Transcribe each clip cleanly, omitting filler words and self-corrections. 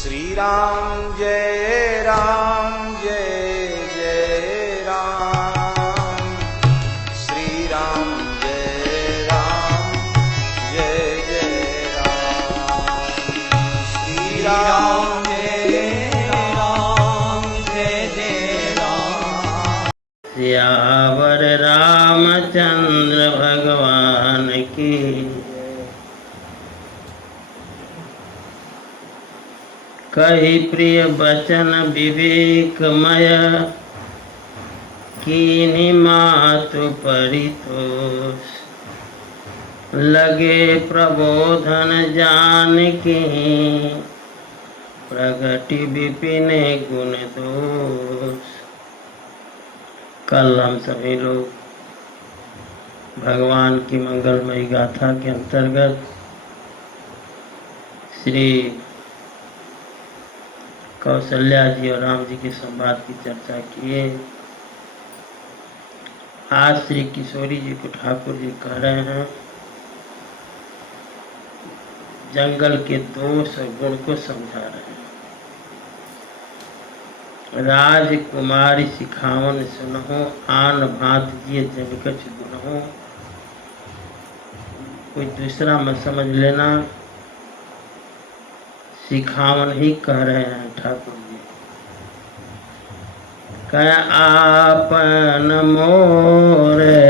श्री राम जय जय राम। श्री राम जय जय राम। श्री राम जय राम। सियावर रामचंद्र भगवान की। कही प्रिय बचन विवेकमय, कीन्ही मातु परितोष। लगे प्रबोधन जानकी, प्रगति विपिन गुण दोष। कल हम सभी लोग भगवान की मंगलमयी गाथा के अंतर्गत श्री कौशल्या जी और राम जी के संवाद की चर्चा किए। आज श्री किशोरी जी को ठाकुर जी कह रहे हैं जंगल के दोष और गुण को समझा रहे हैं। राजकुमारी सिखावन सुनहो, आन भांत जिए जनिकछ गुनहो। कोई दूसरा मत समझ लेना, सिखावन ही कह रहे हैं ठाकुर जी। कह आपन मोरे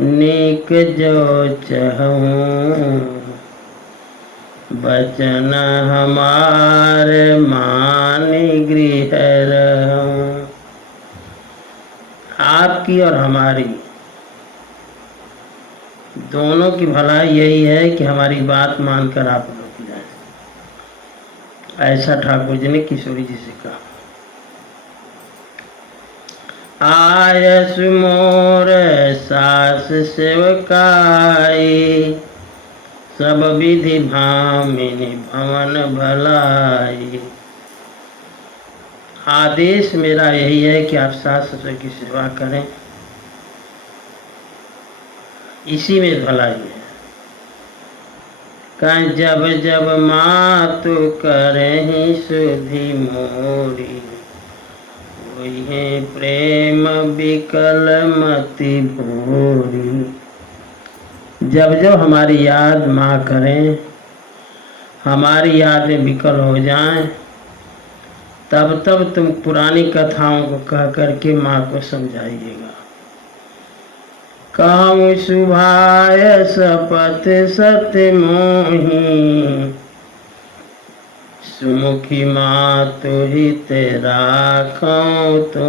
नीक जो चहूं, बचन हमारे मानी गृह रहूं। आपकी और हमारी दोनों की भलाई यही है कि हमारी बात मानकर आप लोग जाए। ऐसा ठाकुर जी ने किशोरी जी से कहा। आयस मोर सास सेवकाई, सब विधि भामिनी भवन भलाई। आदेश मेरा यही है कि आप सास ससुर की सेवा करें, इसी में भलाई है। कह जब जब मातु करहि सुधि मोरी, वही प्रेम विकल मति भोरी। जब जब हमारी याद माँ करें, हमारी यादें विकल हो जाएं, तब तब तुम पुरानी कथाओं को कह करके माँ को समझाइएगा। कहूँ शुभाय शपथ सत्य मोही, सुमुखी मातु हित राखो तो।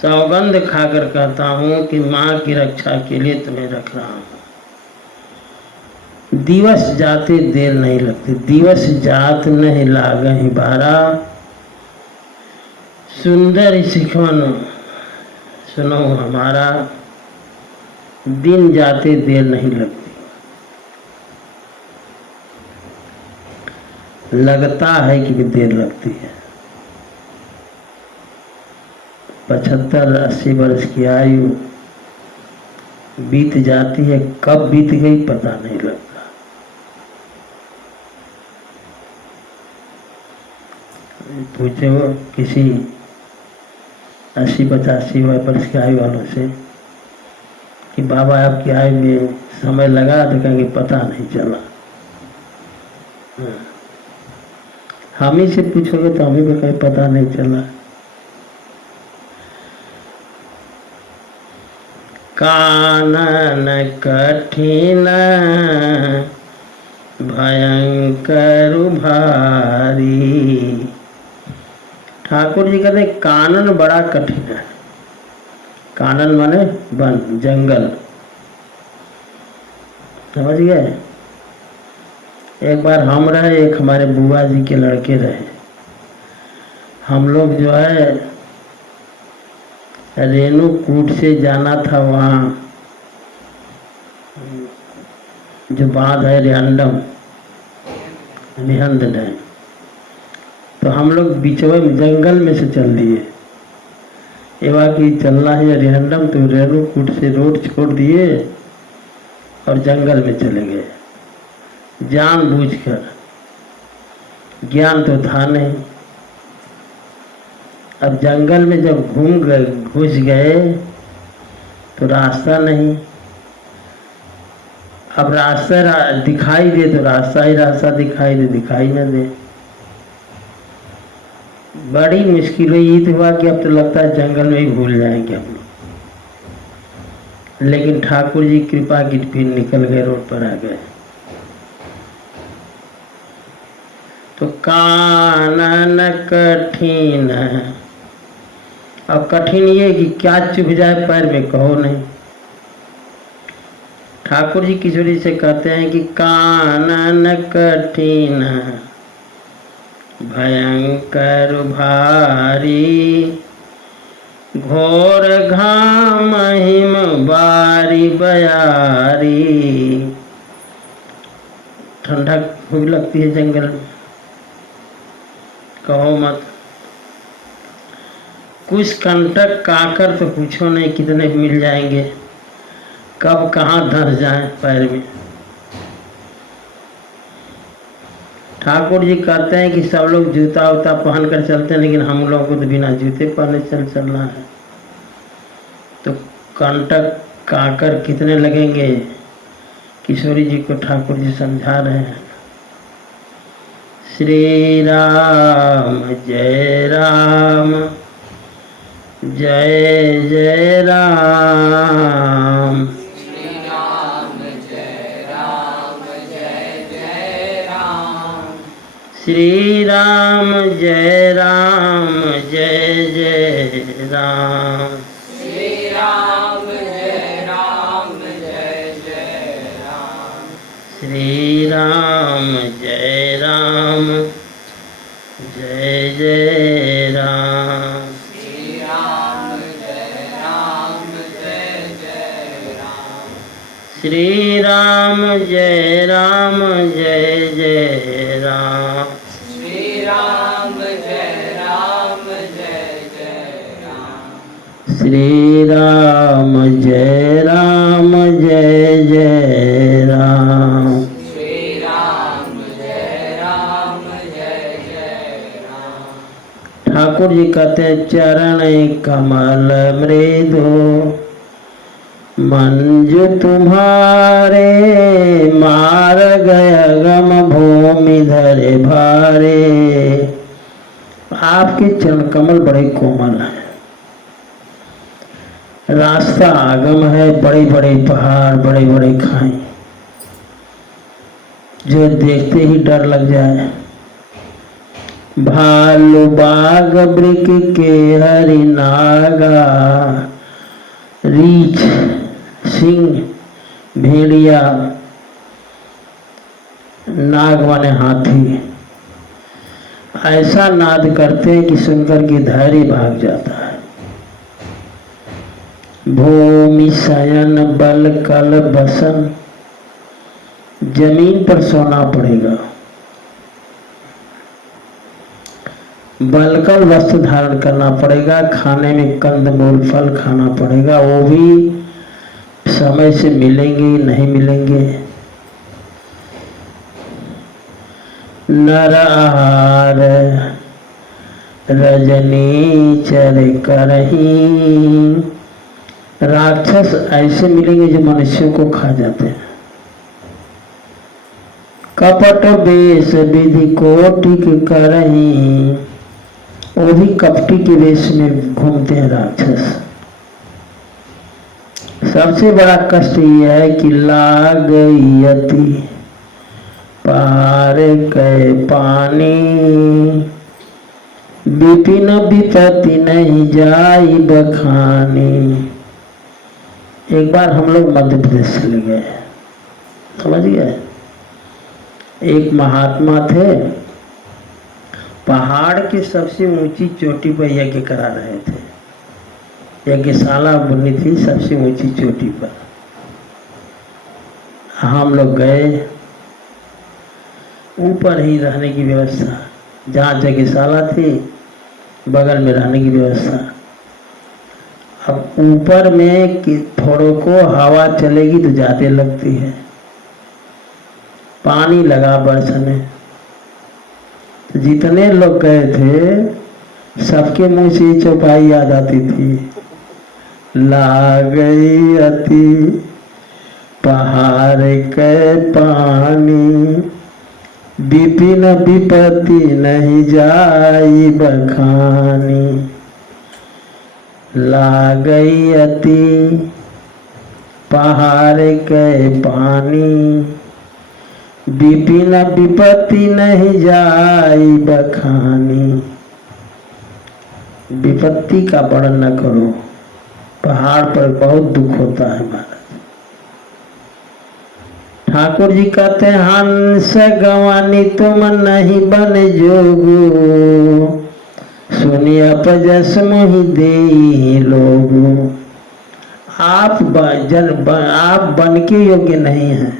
सौगंध खाकर कहता हूँ कि माँ की रक्षा के लिए तुम्हें रख रहा हूँ। दिवस जाते देर नहीं लगती, दिवस जात नहीं लागहि बारा। सुंदर सिखवन सुनो हमारा, दिन जाते देर नहीं लगती। लगता है कि देर लगती है। 75-80 वर्ष की आयु बीत जाती है, कब बीत गई पता नहीं लगता। पूछो किसी 80-85 वर्ष की आयु वालों से कि बाबा आपकी आयु में समय लगा, तो कहेंगे पता नहीं चला। हम ही से पूछोगे तो हमें भी कहीं पता नहीं चला। कानन कठिन भयंकर भारी। ठाकुर जी कहते कानन बड़ा कठिन है। कानन माने वन, जंगल, समझ गए। एक बार हम रहे, एक हमारे बुआ जी के लड़के रहे। हम लोग जो है रेणुकूट से जाना था, वहाँ जो बांध है रिहंडम, निहंद है, तो हम लोग बीचवे में जंगल में से चल दिए। एवा कि चलना है रिहंडम, तो रेणुकूट से रोड छोड़ दिए और जंगल में चले गए। जानबूझकर, ज्ञान तो था नहीं। अब जंगल में जब घुस गए तो रास्ता नहीं। अब रास्ता दिखाई दे तो रास्ता ही रास्ता दिखाई दे, दिखाई न दे। बड़ी मुश्किल हुई। तो हुआ कि अब तो लगता है जंगल में ही भूल जाएंगे हम लोग। लेकिन ठाकुर जी कृपा की फिर निकल गए, रोड पर आ गए। तो कानन कठिन, अब कठिन ये कि क्या चुभ जाए पैर में, कहो नहीं। ठाकुर जी किशोरी से कहते हैं कि कानन कठिन भयंकर भारी, घोर घाम हिम बारी बयारी। ठंडक खूब लगती है जंगल में, कहो मत। कुछ कंटक काकर तो पूछो नहीं कितने मिल जाएंगे, कब कहाँ धंस जाए पैर में। ठाकुर जी कहते हैं कि सब लोग जूता उता पहन कर चलते हैं, लेकिन हम लोगों को तो बिना जूते पहने चलना है। तो कंटक काकर कितने लगेंगे, किशोरी जी को ठाकुर जी समझा रहे हैं। श्री राम जय राम, जय जय राम। श्री राम जय राम, जय जय राम। श्री राम जय राम, जय जय राम। श्री राम जय राम, जय जय राम। श्री राम जय राम, जय जय राम। श्री राम जय राम, जय जय राम। श्री राम जय राम, जय जय राम। श्री राम जय राम, जय जय राम। श्री राम जय राम, जय जय राम। श्री राम जय राम, जय जय राम। ठाकुर जी कहते हैं चरण कमल मृदु मंजू तुम्हारे, मार गया गम भूमि धरे भारे। आपके चरण कमल बड़े कोमल हैं, रास्ता आगम है, बड़े बड़े पहाड़, बड़े बड़े खाई, जो देखते ही डर लग जाए। भालू बाग वृक के हरि नागा, रीछ सिंह भेड़िया, नाग माने हाथी, ऐसा नाद करते हैं कि सुनकर के धैर्य भाग जाता है। भूमि शयन बल कल बसन, जमीन पर सोना पड़ेगा। बलकल वस्त्र धारण करना पड़ेगा, खाने में कंदमूल फल खाना पड़ेगा, वो भी समय से मिलेंगे नहीं मिलेंगे। नर आहार रजनी चर करही, राक्षस ऐसे मिलेंगे जो मनुष्यों को खा जाते हैं। कपट वेश विधि कोटिक करही, वो भी कपटी के वेश में घूमते हैं राक्षस। सबसे बड़ा कष्ट यह है कि लाग यति पार कै पानी, विपिन विपत्ति नहीं जाई बखानी। एक बार हम लोग मध्य प्रदेश चले गए, समझ गए। एक महात्मा थे, पहाड़ की सबसे ऊंची चोटी पर यज्ञ करा रहे थे। यज्ञशाला बनी थी सबसे ऊंची चोटी पर। हम लोग गए, ऊपर ही रहने की व्यवस्था, जहाँ यज्ञशाला थी बगल में रहने की व्यवस्था। अब ऊपर में कि थोड़ों को हवा चलेगी तो ज़्यादा लगती है, पानी लगा बरसने। जितने लोग गए थे सबके मुंह से ये चौपाई याद आती थी, ला गई अति पहाड़ के पानी, विपिन विपत्ति नहीं जाई बखानी। ला गई अति पहाड़ के पानी, विपिन विपत्ति नहीं जाई बखानी। विपत्ति का वर्णन न करो, पहाड़ पर बहुत दुख होता है महाराज। ठाकुर जी कहते हैं हंस गवानी तुम नहीं बन जोगो, सुनी अपजस मोहि देई लोगो। आप बन के योग्य नहीं हैं,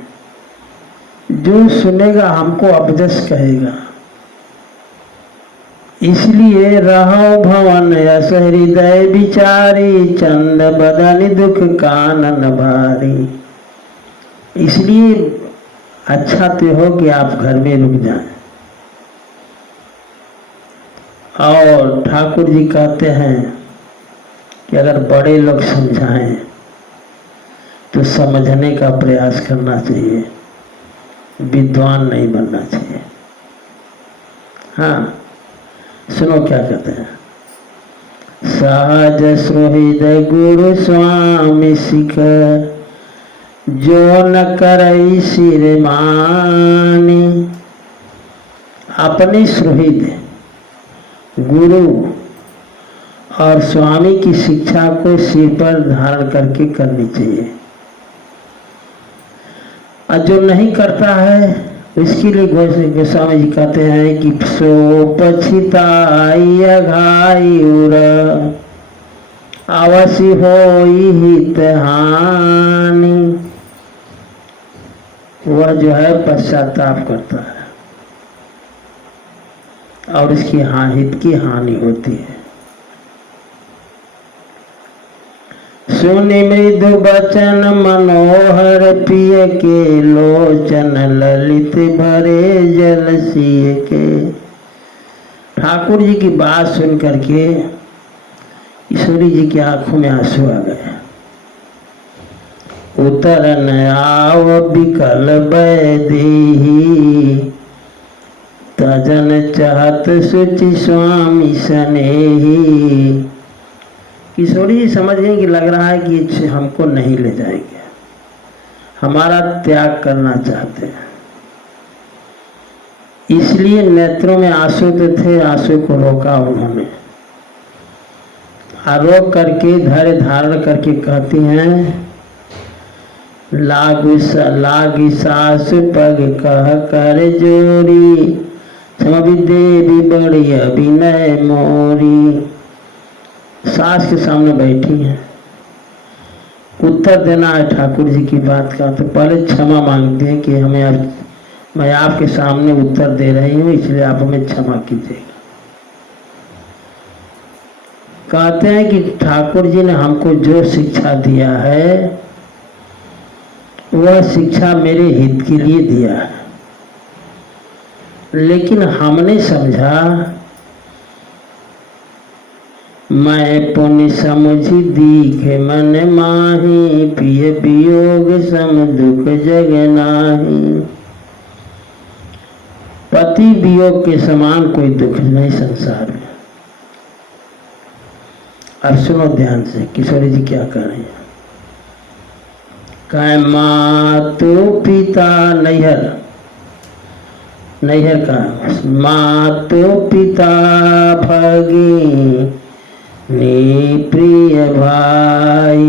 जो सुनेगा हमको अपजस कहेगा। इसलिए रहो भवन यस हृदय विचारी, चंद बदन दुख कानन भारी। इसलिए अच्छा तो हो कि आप घर में रुक जाएं। और ठाकुर जी कहते हैं कि अगर बड़े लोग समझाएं तो समझने का प्रयास करना चाहिए, विद्वान नहीं बनना चाहिए। हाँ, सुनो क्या कहते हैं। सहज सुहृद गुरु स्वामी सिख, जो न करई सिर मानी। अपने सुहृद गुरु और स्वामी की शिक्षा को सिर पर धारण करके करनी चाहिए, और जो नहीं करता है इसके लिए गोस्वामी जी कहते हैं कि सो पछिताई अघाई उर, अवश्य होई हित हानि। वह जो है पश्चाताप करता है और इसकी हित की हानि होती है। सुनि मृदु बचन मनोहर, पिय के लोचन ललित भरे जल सिय के। ठाकुर जी की बात सुन करके ईश्वरी जी की आंखों में आंसू आ गए। उतरन आव विकल बैदेही, तजन चाहत सुचि स्वामी सनेही। किशोरी जी समझ गए कि लग रहा है कि हमको नहीं ले जाएंगे, हमारा त्याग करना चाहते हैं। इसलिए नेत्रों में आंसू तो थे, आंसू को रोका उन्होंने। रोक करके धैर्य धारण करके कहती हैं, लागी सास पग कह कर जोरी, समझी देवी बड़ी अभिनय मोरी। सास के सामने बैठी हैं, उत्तर देना है ठाकुर जी की बात का, तो पहले क्षमा मांगते हैं कि मैं आपके सामने उत्तर दे रही हूँ, इसलिए आप हमें क्षमा कीजिएगा। कहते हैं कि ठाकुर जी ने हमको जो शिक्षा दिया है वह शिक्षा मेरे हित के लिए दिया है, लेकिन हमने समझा मैं पुण्य समझी दीखे मन माही, पिय वियोग सम दुख जग नाही। पति वियोग के समान कोई दुख नहीं संसार में। अब सुनो ध्यान से किशोरी जी क्या कर रही है। कहे मातु पिता नैहर का मातु पिता भगी नी प्रिय भाई,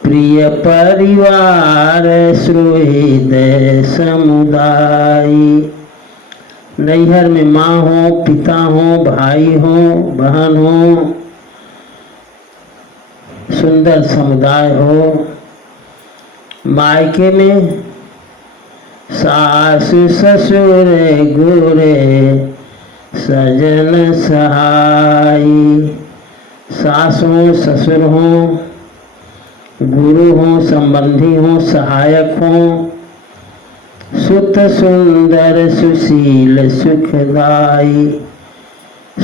प्रिय परिवार सुहृद समुदाय। नैहर में माँ हो, पिता हो, भाई हो, बहन हो, सुंदर समुदाय हो। मायके में सास ससुर गुरे सजन सहाय। सास हो, ससुर हो, गुरु हो, संबंधी हो, सहायक हो, सुत सुंदर सुशील सुखदाई।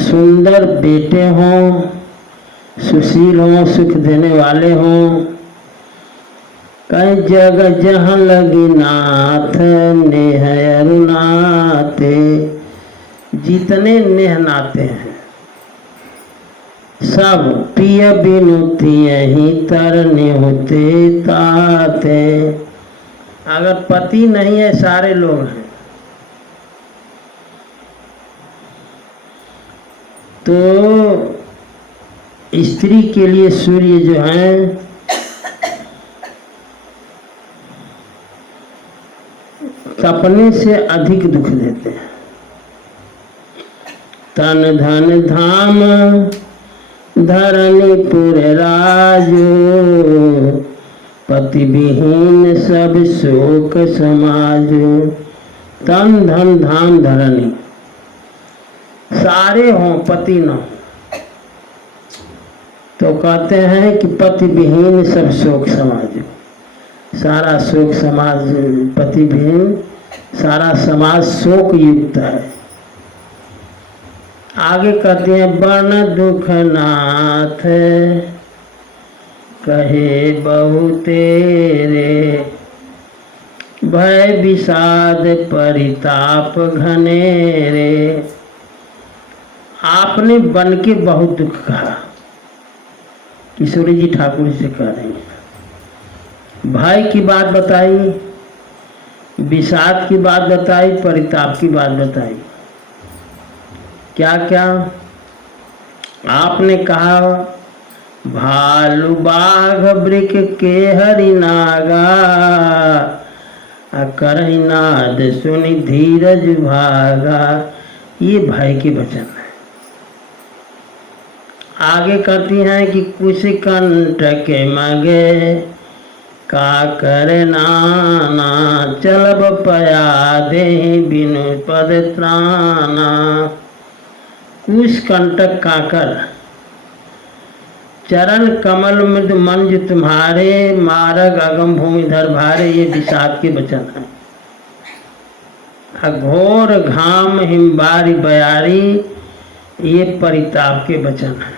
सुंदर बेटे हों, सुशील हों, सुख देने वाले हों। कई जग जहाँ लगी नाथ नेह अरुनाते। जितने नेह नाते हैं सब पिय बिनुति यही तरने होते ताते। अगर पति नहीं है सारे लोग हैं, तो स्त्री के लिए सूर्य जो है सपने से अधिक दुख देते हैं। तन धन धाम धरणीपुर राजो। पति विहीन सब शोक समाजो। तन धन धाम धरणी सारे हों, पति न हो तो कहते हैं कि पति विहीन सब शोक समाज। सारा शोक समाज, पति विहीन सारा समाज शोक युक्त है। आगे कहते हैं बन दुख नाथ कहे बहु तेरे। भय विषाद परिताप घनेरे। आपने बन के बहुत दुख कहा। किशोरी जी ठाकुर से कह रही हैं। भय की बात बताई, विषाद की बात बताई, परिताप की बात बताई। क्या क्या आपने कहा? भालू बाघ वृक के हरिनागा। करहि नाद सुनि धीरज भागा। ये भय के वचन है। आगे कहती हैं कि कुछ कंठ के मगे का करे नाना। चलब पया दे बिनु पद त्राना। कुश कंटक काकर चरण कमल मृद मंज तुम्हारे। मारग अगम भूमि धर भारे। ये विषाद के वचन है। अघोर घाम हिमबारी बयारी। ये परिताप के वचन है।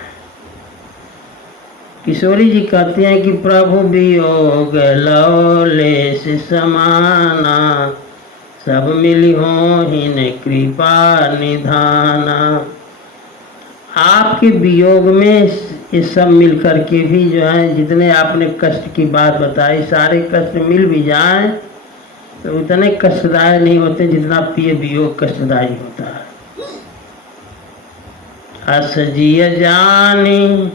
किशोरी जी कहते हैं कि प्रभु वियोग लौलेस समाना। सब मिली हो हिन कृपा निधाना। आपके वियोग में ये सब मिल कर के भी जो है, जितने आपने कष्ट की बात बताई, सारे कष्ट मिल भी जाएं तो उतने कष्टदायी नहीं होते जितना प्रिय वियोग कष्टदायी होता है। असजिय जानी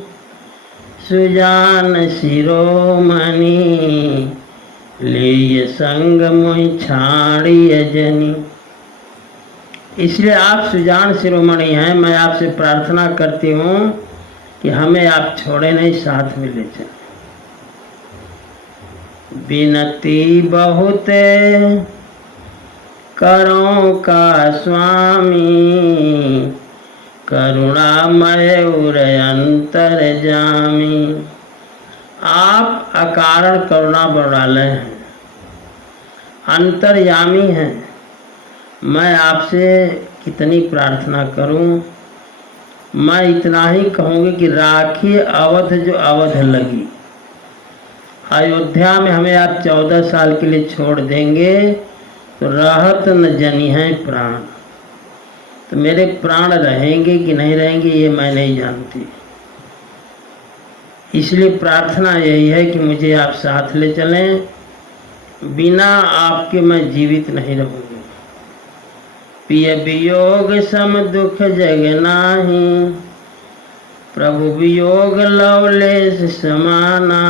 सुजान शिरोमणि। ले संग मोहि छाड़िय जनी। इसलिए आप सुजान शिरोमणि हैं। मैं आपसे प्रार्थना करती हूँ कि हमें आप छोड़े नहीं, साथ में ले चलें। बिनती बहुत करो का स्वामी। करुणामय उर अंतर जामी। आप अकारण करुणा बरसाने हैं, अंतर्यामी हैं। मैं आपसे कितनी प्रार्थना करूं। मैं इतना ही कहूँगी कि राखी अवध जो अवध लगी। अयोध्या में हमें आप 14 साल के लिए छोड़ देंगे तो रहत न जनी है प्राण। तो मेरे प्राण रहेंगे कि नहीं रहेंगे ये मैं नहीं जानती। इसलिए प्रार्थना यही है कि मुझे आप साथ ले चलें। बिना आपके मैं जीवित नहीं रहूँगी। पिय वियोग सम दुख जग नाही। प्रभु वियोग लवलेस समाना।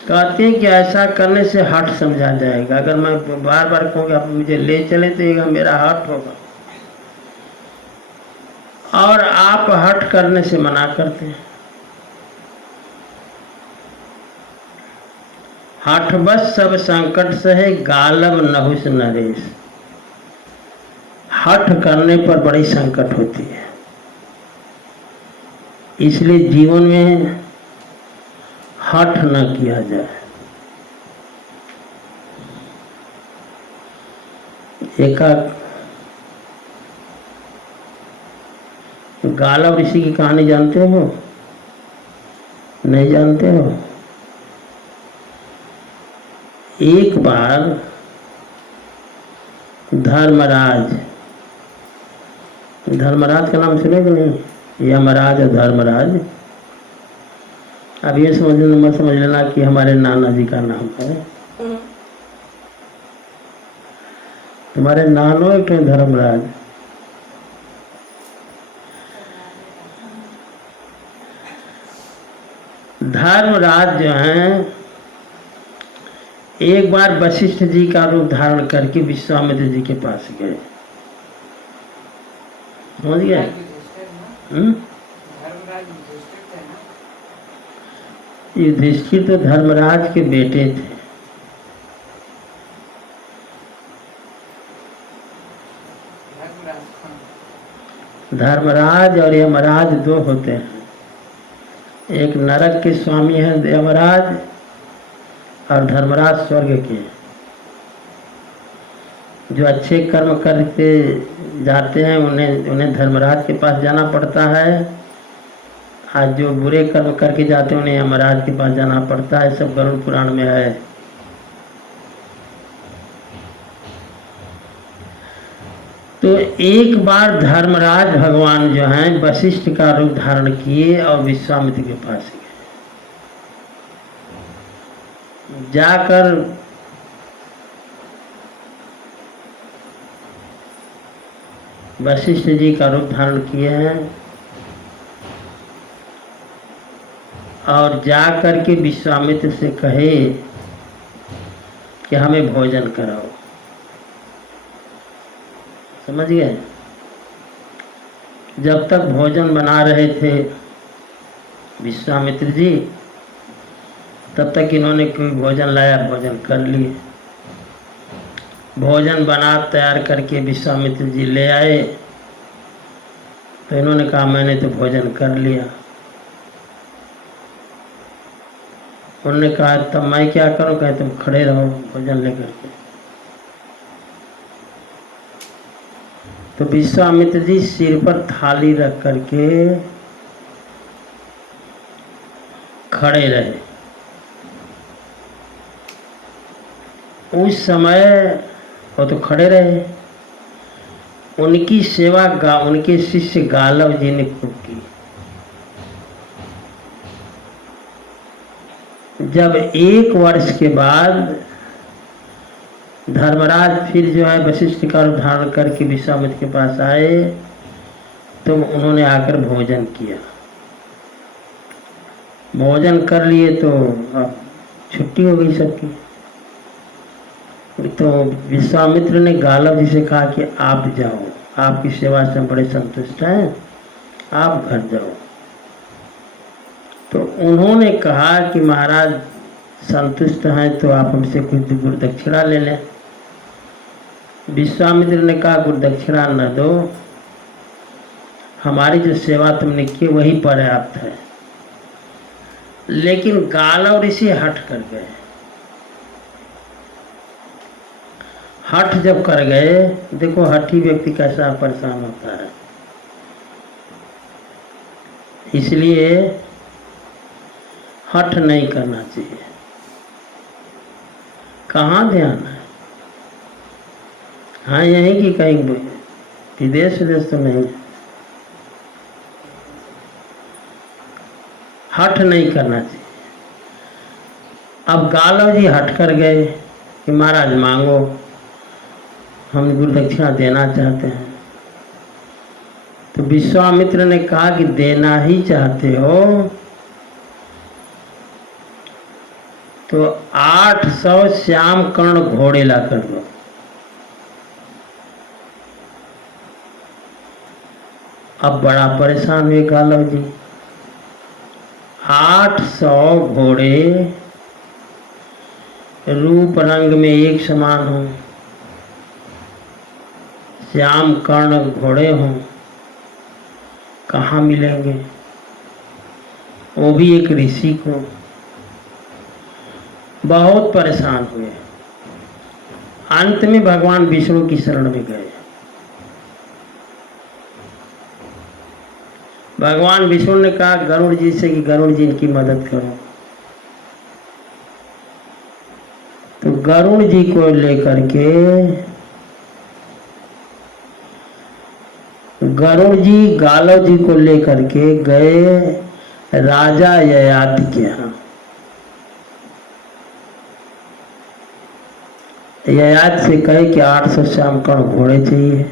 कहते हैं कि ऐसा करने से हट समझा जाएगा। अगर मैं बार बार कहूँगा आप मुझे ले चले तो ये मेरा हट होगा, और आप हट करने से मना करते हैं। हठ बस सब संकट सहे गालब नहुस नरेश। हठ करने पर बड़ी संकट होती है। इसलिए जीवन में हठ न किया जाए। एका गालव ऋषि की कहानी जानते हो? नहीं जानते हो? एक बार धर्मराज का नाम सुने कि नहीं? यमराज और धर्मराज। अब ये समझ लेना कि हमारे नाना जी का नाम है। तुम्हारे नानो एक धर्मराज। धर्मराज जो हैं एक बार वशिष्ठ जी का रूप धारण करके विश्वामित्र जी के पास गए। समझ गए? युधिष्ठिर तो धर्मराज के बेटे थे। धर्मराज और यमराज दो होते हैं। एक नरक के स्वामी है यमराज और धर्मराज स्वर्ग के। जो अच्छे कर्म करके जाते हैं उन्हें धर्मराज के पास जाना पड़ता है, आज जो बुरे कर्म करके जाते हैं उन्हें यमराज के पास जाना पड़ता है। सब गरुड़ पुराण में है। तो एक बार धर्मराज भगवान जो हैं वशिष्ठ का रूप धारण किए और विश्वामित्र के पास गए। जाकर वशिष्ठ जी का रूप धारण किए हैं और जाकर के विश्वामित्र से कहे कि हमें भोजन कराओ। समझ गए? जब तक भोजन बना रहे थे विश्वामित्र जी, तब तक इन्होंने कोई भोजन लाया, भोजन कर लिए। भोजन बना तैयार करके विश्वामित्र जी ले आए तो इन्होंने कहा मैंने तो भोजन कर लिया। उन्होंने कहा तब मैं क्या करूं? कहे तुम खड़े रहो भोजन लेकर के। तो विश्वामित्र जी सिर पर थाली रख करके खड़े रहे। उस समय वो तो खड़े रहे, उनकी सेवा उनके शिष्य गालव जी ने खूब की। जब 1 वर्ष के बाद धर्मराज फिर जो है वशिष्ठ का रूप धारण करके विश्वामित्र के पास आए तो उन्होंने आकर भोजन किया। भोजन कर लिए तो अब छुट्टी हो गई सबकी। तो विश्वामित्र ने गालव जी से कहा कि आप जाओ, आपकी सेवा से बड़े संतुष्ट हैं, आप घर जाओ। तो उन्होंने कहा कि महाराज संतुष्ट हैं तो आप हमसे कुछ गुरु दक्षिणा ले लें। विश्वामित्र ने कहा गुरु दक्षिणा न दो, हमारी जो सेवा तुमने की वही पर्याप्त है। लेकिन गालव ऋषि हट कर गए। हठ जब कर गए, देखो हठी व्यक्ति कैसा परेशान होता है। इसलिए हठ नहीं करना चाहिए। कहाँ ध्यान है? हाँ यहीं की कहीं विदेश तो नहीं। हठ नहीं करना चाहिए। अब गालव जी हट कर गए कि महाराज मांगो, हम गुरु दक्षिणा देना चाहते हैं। तो विश्वामित्र ने कहा कि देना ही चाहते हो तो 800 श्याम कर्ण घोड़े ला कर दो। अब बड़ा परेशान हुए गालव जी। 800 घोड़े रूप रंग में एक समान हो, श्याम कर्ण घोड़े हों, कहाँ मिलेंगे? वो भी एक ऋषि को। बहुत परेशान हुए। अंत में भगवान विष्णु की शरण में गए। भगवान विष्णु ने कहा गरुड़ जी से कि गरुड़ जी इनकी मदद करो। तो गरुड़ जी को लेकर के गरुड़ जी गालव जी को लेकर के गए राजा ययाति के यहाँ। ययाति से कहे कि 800 श्यामकर्ण घोड़े चाहिए।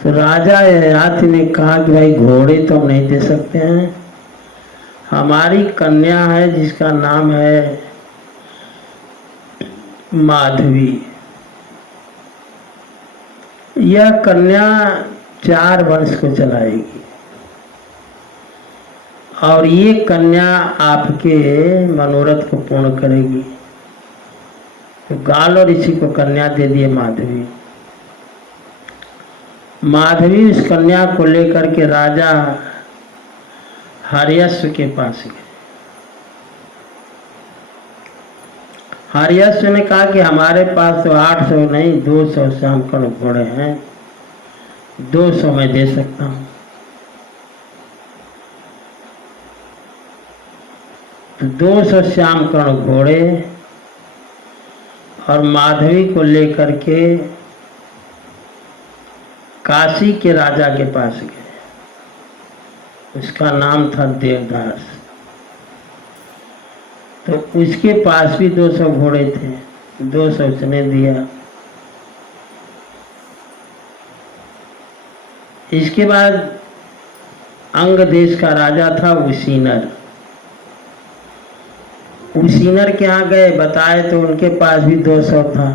तो राजा ययाति ने कहा कि भाई घोड़े तो हम नहीं दे सकते हैं, हमारी कन्या है जिसका नाम है माधवी। यह कन्या 4 वर्ष को चलाएगी और ये कन्या आपके मनोरथ को पूर्ण करेगी। तो गालो ऋषि को कन्या दे दिए माधवी। माधवी उस कन्या को लेकर के राजा हर्यश्व के पास गए। हर्यश्व ने कहा कि हमारे पास तो 800 नहीं 200 श्यामकर्ण घोड़े हैं, 200 मैं दे सकता हूँ। तो 200 श्यामकर्ण घोड़े और माधवी को लेकर के काशी के राजा के पास गए। उसका नाम था देवदास। तो उसके पास भी 200 घोड़े थे, 200 उसने दिया। इसके बाद अंग देश का राजा था उसीनर। उसीनर के यहाँ गए, बताए तो उनके पास भी 200 था।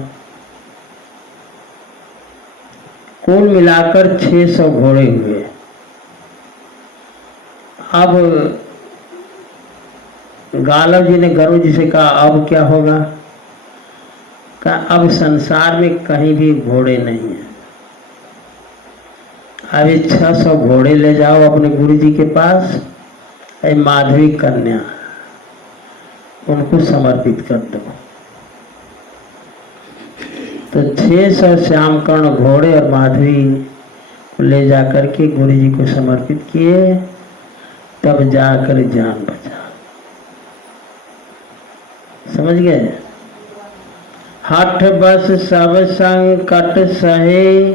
कुल मिलाकर 600 घोड़े हुए। अब गालव जी ने गरुड़ जी से कहा अब क्या होगा? कहा अब संसार में कहीं भी घोड़े नहीं है, अब 600 घोड़े ले जाओ अपने गुरु जी के पास, माधवी कन्या उनको समर्पित कर दो। तो 600 श्यामकर्ण घोड़े और माधवी को ले जाकर के गुरु जी को समर्पित किए, तब जाकर जान बचा। समझ गए? हठ बस सब संकट सहे,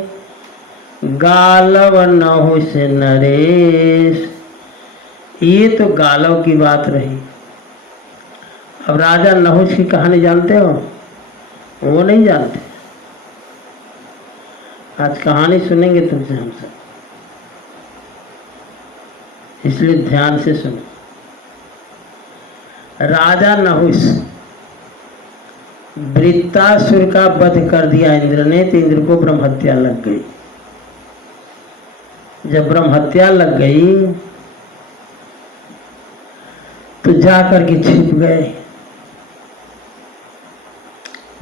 गालव नहुष नरेश। ये तो गालव की बात रही। अब राजा नहुष की कहानी जानते हो? वो नहीं जानते। आज कहानी सुनेंगे तुमसे हम सब, इसलिए ध्यान से सुनो। राजा नहुष वृत्तासुर का वध कर दिया इंद्र ने, तो इंद्र को ब्रह्म हत्या लग गई। जब ब्रह्म हत्या लग गई तो जाकर के छिप गए।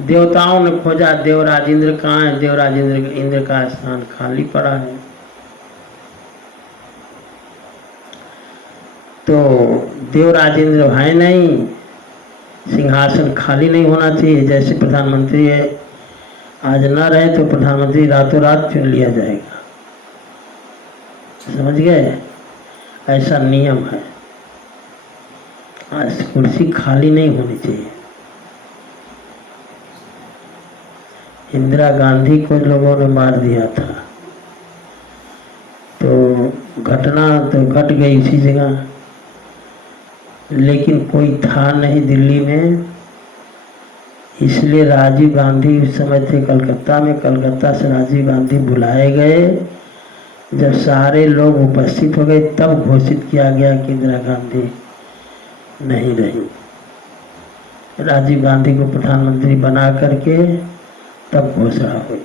देवताओं ने खोजा देवराज इंद्र कहाँ है, देवराज इंद्र का स्थान खाली पड़ा है। तो देवराज इंद्र है नहीं, सिंहासन खाली नहीं होना चाहिए। जैसे प्रधानमंत्री है, आज न रहे तो प्रधानमंत्री रातों रात चुन लिया जाएगा। समझ गए? ऐसा नियम है। आज कुर्सी खाली नहीं होनी चाहिए। इंदिरा गांधी को लोगों ने मार दिया था, तो घटना तो घट गई उसी जगह, लेकिन कोई था नहीं दिल्ली में। इसलिए राजीव गांधी उस समय थे कलकत्ता में, कलकत्ता से राजीव गांधी बुलाए गए। जब सारे लोग उपस्थित हो गए तब घोषित किया गया कि इंदिरा गांधी नहीं रही। राजीव गांधी को प्रधानमंत्री बना करके तब घोषणा हुई।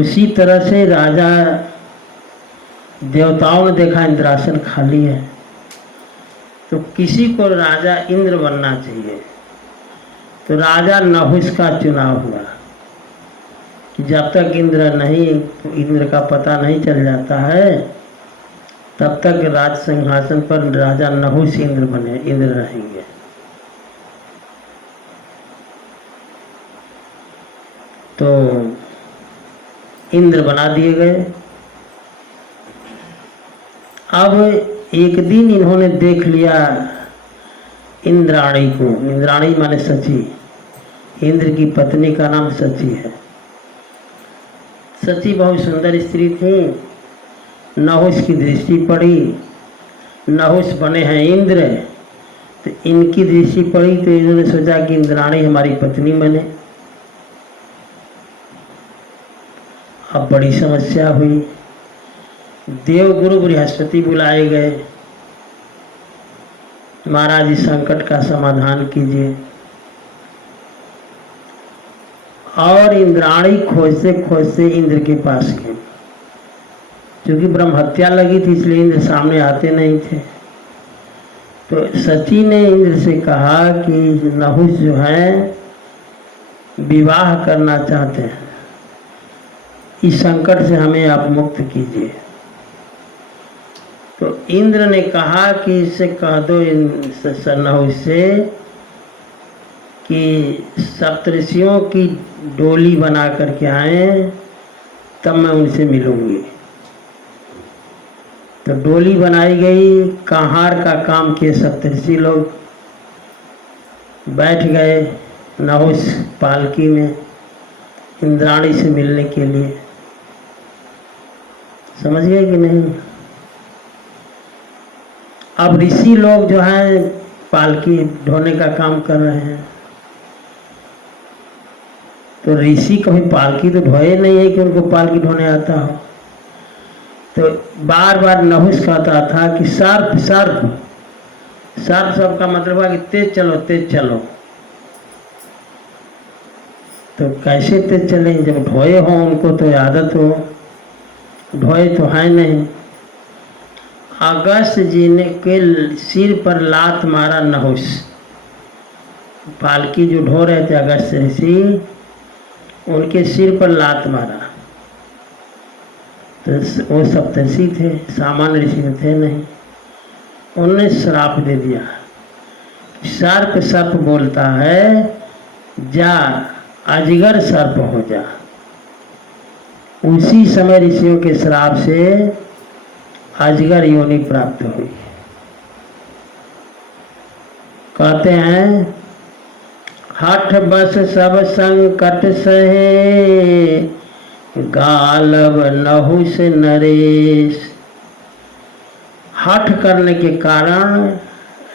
उसी तरह से राजा देवताओं ने देखा इंद्रासन खाली है, तो किसी को राजा इंद्र बनना चाहिए। तो राजा नहुष का चुनाव हुआ कि जब तक इंद्र का पता नहीं चल जाता है, तब तक राज सिंहासन पर राजा नहुष इंद्र रहेंगे। तो इंद्र बना दिए गए। अब एक दिन इन्होंने देख लिया इंद्राणी को। इंद्राणी माने सची। इंद्र की पत्नी का नाम सची है। सची बहुत सुंदर स्त्री थी। नहुष की दृष्टि पड़ी। नहुष बने हैं इंद्र, तो इनकी दृष्टि पड़ी, तो इन्होंने सोचा कि इंद्राणी हमारी पत्नी बने। अब बड़ी समस्या हुई। देवगुरु बृहस्पति बुलाए गए, महाराज इस संकट का समाधान कीजिए। और इंद्राणी खोजते खोजते इंद्र के पास गए। क्योंकि ब्रह्म हत्या लगी थी इसलिए इंद्र सामने आते नहीं थे। तो सची ने इंद्र से कहा कि नहुष जो है विवाह करना चाहते हैं, इस संकट से हमें आप मुक्त कीजिए। तो इंद्र ने कहा कि इससे कह दो नहुष से कि सप्तऋषियों की डोली बना करके आए, तब मैं उनसे मिलूंगी। तो डोली बनाई गई, कहार का काम किए सप्तऋषि लोग। बैठ गए नहुष पालकी में इंद्राणी से मिलने के लिए। समझ गए कि नहीं? अब ऋषि लोग जो हैं पालकी ढोने का काम कर रहे हैं। तो ऋषि कभी पालकी तो ढोए नहीं है कि उनको पालकी ढोने आता हो। तो बार बार नहुष कहता था कि सर्प सर्प सर्प, सर्प का मतलब है कि तेज चलो तेज चलो। तो कैसे तेज चलें जब ढोए हो, उनको तो आदत हो, ढोए तो है नहीं। अगस्त जी ने के सिर पर लात मारा नहुष। पालकी जो ढो रहे थे अगस्त ऋषि, उनके सिर पर लात मारा। तो वो सप्तऋषि थे, सामान्य ऋषि में थे नहीं। उन्होंने श्राप दे दिया, सर्प सर्प बोलता है, जा अजगर सर्प हो जा। उसी समय ऋषियों के श्राप से अजगर योनि प्राप्त हुई। कहते हैं हठ बस सब संकट सहे, गालब नहुष नरेश। हठ करने के कारण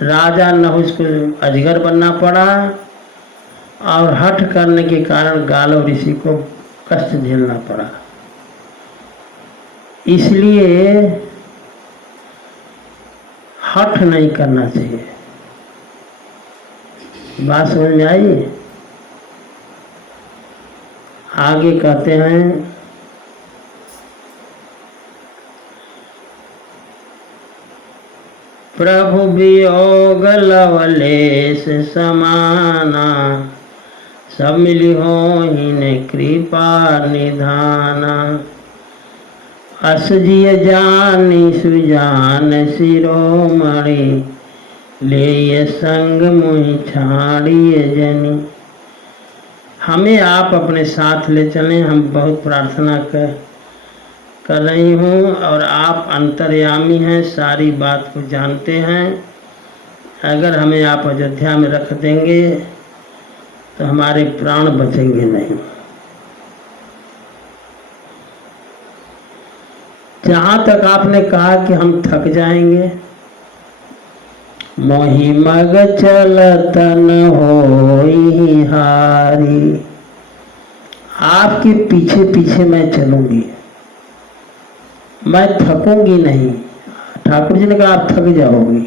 राजा नहुष को अजगर बनना पड़ा, और हठ करने के कारण गालब ऋषि को कष्ट झेलना पड़ा। इसलिए हठ नहीं करना चाहिए। बात समझ में आई? आगे कहते हैं प्रभु वियोग लवलेश समाना, सब मिली होहिन कृपा निधाना। असजिय जानी सुजान शिरोमणि, ले संग मुहि छाड़िए जनी। हमें आप अपने साथ ले चलें, हम बहुत प्रार्थना कर रही हूँ, और आप अंतर्यामी हैं, सारी बात को जानते हैं। अगर हमें आप अयोध्या में रख देंगे तो हमारे प्राण बचेंगे नहीं। जहाँ तक आपने कहा कि हम थक जाएंगे, मोहि मग चलतन होई हारी। आपके पीछे पीछे मैं चलूंगी, मैं थकूंगी नहीं। ठाकुर जी ने कहा आप थक जाओगी।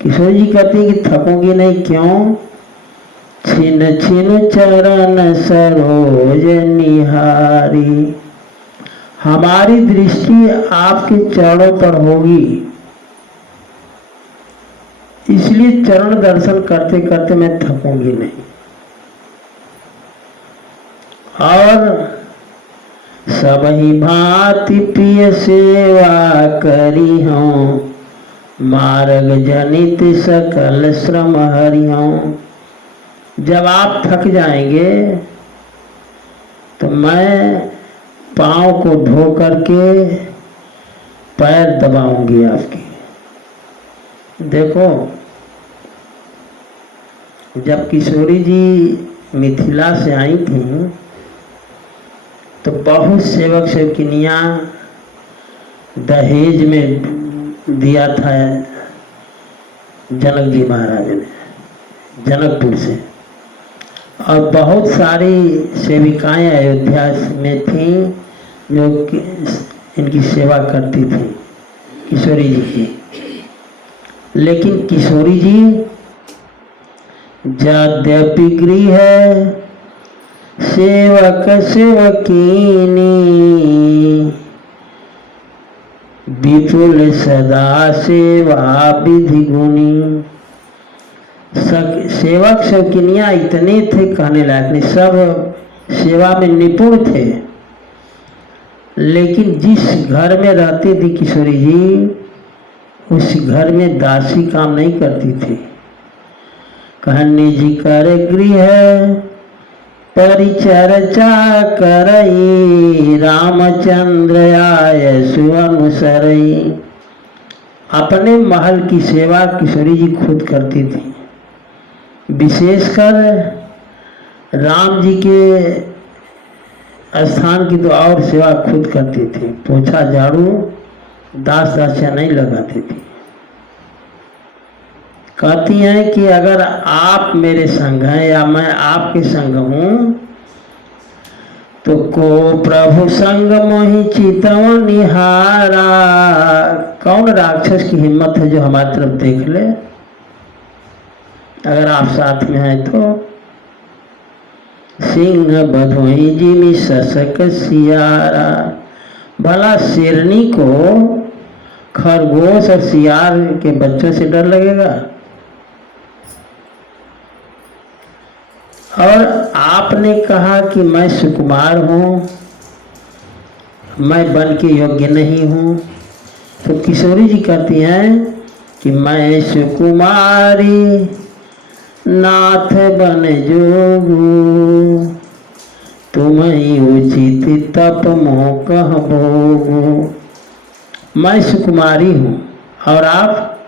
किशोर जी कहते हैं कि थकूंगी नहीं। क्यों? छिन छिन चरण सरोज निहारी। हमारी दृष्टि आपके चरणों पर होगी, इसलिए चरण दर्शन करते करते मैं थकूंगी नहीं। और सबही भांति प्रिय सेवा करी हूँ, मार्ग जनित सकल श्रम हरि हूँ। जब आप थक जाएंगे तो मैं पाँव को धो करके पैर दबाऊंगी आपके। देखो, जब किशोरी जी मिथिला से आई थी तो बहुत सेवक सेवकिनियाँ दहेज में दिया था जनक जी महाराज ने, जनकपुर से। और बहुत सारी सेविकाएं अयोध्या में थीं जो इनकी सेवा करती थी किशोरी जी की। लेकिन किशोरी जी यद्यपि गृह सेवक सेवकीनी, विपुल सदा सेवा विधि गुणी। सेवक सेवकिनियाँ इतने थे कहने लायक नहीं, सब सेवा में निपुण थे। लेकिन जिस घर में रहती थी किशोरी जी, उस घर में दासी काम नहीं करती थी। कहने जी कर गृह परिचर्चा करई, रामचंद्र आय सुअनुसरई। अपने महल की सेवा किशोरी जी खुद करती थी। विशेषकर राम जी के स्थान की तो और सेवा खुद करती थी। पोछा झाड़ू दास दासियाँ नहीं लगाती थी। कहती हैं कि अगर आप मेरे संग हैं या मैं आपके संग हूँ तो को प्रभु संग मोहि चितव निहारा। कौन राक्षस की हिम्मत है जो हमारी तरफ देख ले? अगर आप साथ में हैं तो सिंह बधोई जिमि ससक सियारा। भला शेरनी को खरगोश और सियार के बच्चों से डर लगेगा? और आपने कहा कि मैं सुकुमार हूँ, मैं बन के योग्य नहीं हूँ। तो किशोरी जी कहती हैं कि मैं सुकुमारी नाथ बन जोगू, तुम ही उचित तप मोह कह भोगू। मैं सुकुमारी हूँ और आप?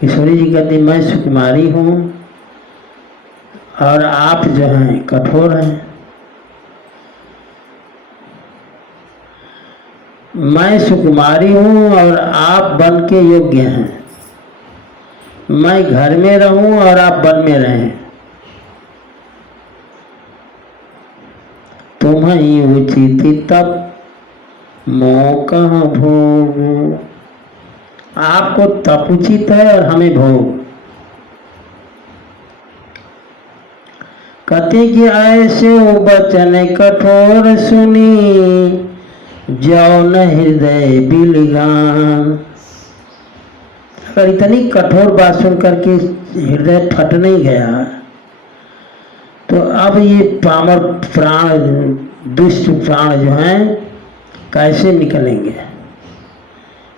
किशोरी जी कहती मैं सुकुमारी हूँ और आप जो हैं कठोर हैं। मैं सुकुमारी हूँ और आप बन के योग्य हैं। मैं घर में रहूं और आप वन में रहें। तुम ही उचित तब मौका भोग। आपको तप उचित है और हमें भोग। कहते कि ऐसे वचन कठोर सुनी, जौन हृदय बिलगान। अगर इतनी कठोर बात सुन करके हृदय फट नहीं गया तो अब ये पामर प्राण, दुष्ट प्राण जो हैं कैसे निकलेंगे?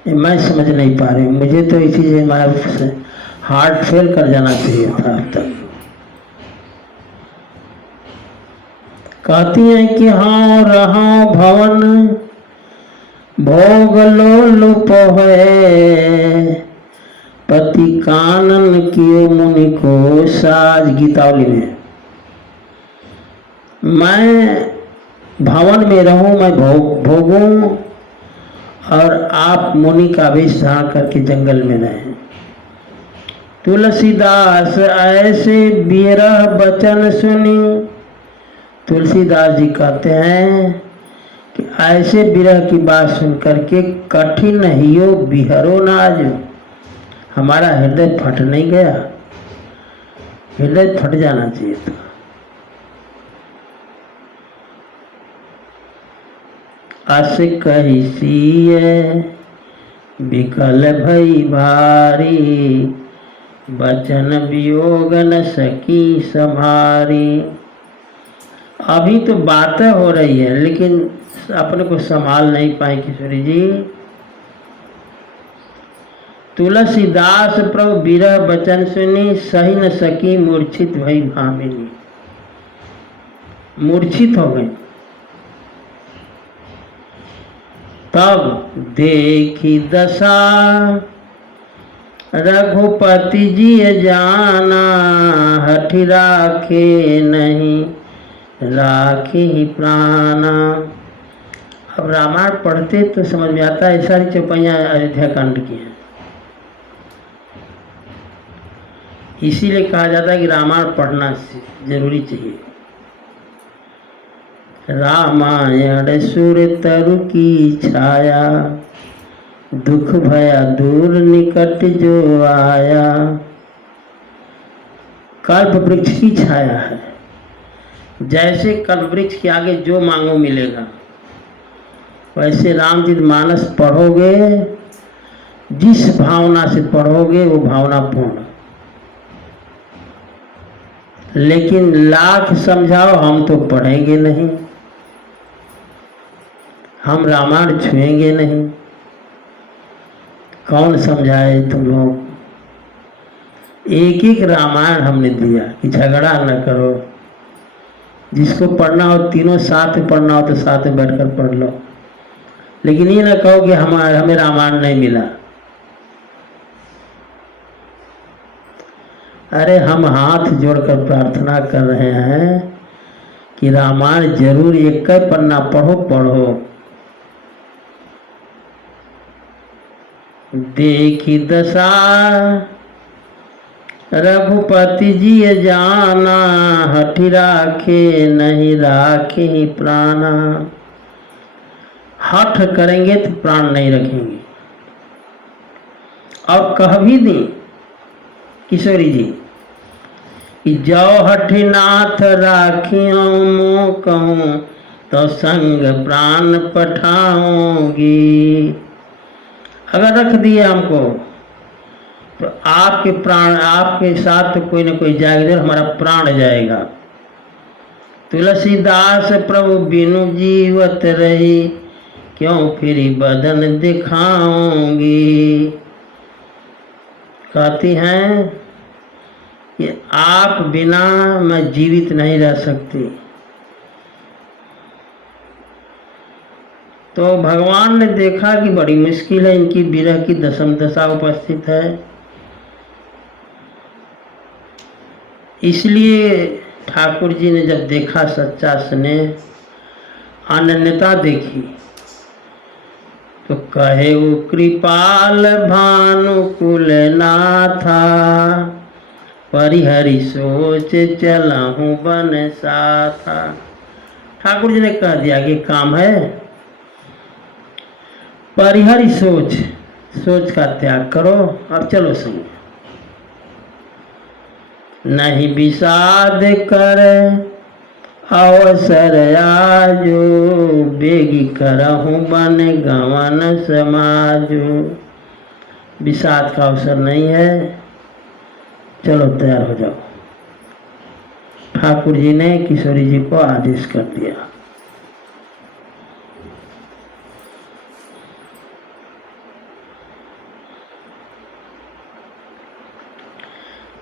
मैं समझ नहीं पा रही हूँ। मुझे तो इसी से हमारा हार्ट फेल कर जाना चाहिए था अब तक। कहती हैं कि हाँ रहा भवन भोग लोलुप है, पति कानन कियो मुनि को साज। गीतावली में मैं भवन में रहूं, मैं भोगूं और आप मुनि का वेश धारण करके जंगल में रहें। तुलसीदास ऐसे विरह बचन सुनी। तुलसीदास जी कहते हैं कि ऐसे विरह की बात सुन करके कठिन हियो बिहरो नाज। हमारा हृदय फट नहीं गया? हृदय फट जाना चाहिए था। अस कही सीए विकल भई भारी, बचन वियोग न सकी संभारी। अभी तो बातें हो रही है लेकिन अपने को संभाल नहीं पाए किशोरी जी। तुलसीदास प्रभु विरह बचन सुनी, सही न सकी मूर्छित भई भामिनी। मूर्छित हो गए। तब देखी दशा रघुपति जी जाना, हठि राखे नहीं राखे ही प्राणा। अब रामायण पढ़ते तो समझ में आता है, सारी चौपाइयाँ अयोध्या कांड की हैं। इसीलिए कहा जाता है कि रामायण पढ़ना जरूरी चाहिए। रामायण सुर तरु की छाया, दुख भया दूर निकट जो आया। कल्प वृक्ष की छाया है, जैसे कल्प वृक्ष के आगे जो मांगो मिलेगा, वैसे रामचरितमानस पढ़ोगे, जिस भावना से पढ़ोगे वो भावना पूर्ण। लेकिन लाख समझाओ हम तो पढ़ेंगे नहीं, हम रामायण छुएंगे नहीं। कौन समझाए तुम लोग? एक एक रामायण हमने दिया कि झगड़ा न करो, जिसको पढ़ना हो तीनों साथ में पढ़ना हो तो साथ में बैठकर पढ़ लो। लेकिन ये ना कहो कि हमें रामायण नहीं मिला। अरे हम हाथ जोड़कर प्रार्थना कर रहे हैं कि रामायण जरूर एक पन्ना पढ़ो। देखी दशा रघुपति जी जाना, हठि राखे नहीं राखे ही प्राणा। हठ करेंगे तो प्राण नहीं रखेंगे। और कह भी दी किशोरी जी कि जो हठि नाथ राखियों मो कहूँ, तो संग प्राण पठाऊंगी। अगर रख दिए हमको तो आपके प्राण, आपके साथ तो कोई ना कोई जाएगा, हमारा प्राण जाएगा। तुलसीदास प्रभु बिनु जीवत रही, क्यों फिर बदन दिखाऊंगी। कहती हैं कि आप बिना मैं जीवित नहीं रह सकती। तो भगवान ने देखा कि बड़ी मुश्किल है, इनकी विरह की दशम दशा उपस्थित है। इसलिए ठाकुर जी ने जब देखा सच्चा स्नेह, अनन्यता देखी, तो कहे वो कृपाल भानुकुल नाथा, परिहरि सोच चलहूँ बन साथा। ठाकुर जी ने कह दिया कि काम है, परिहरि सोच का त्याग करो, अब चलो संग। नहीं विषाद कर अवसर आजो, बेगी करहूँ बन गवन समाजो। विषाद का अवसर नहीं है, चलो तैयार हो जाओ। ठाकुर जी ने किशोरी जी को आदेश कर दिया।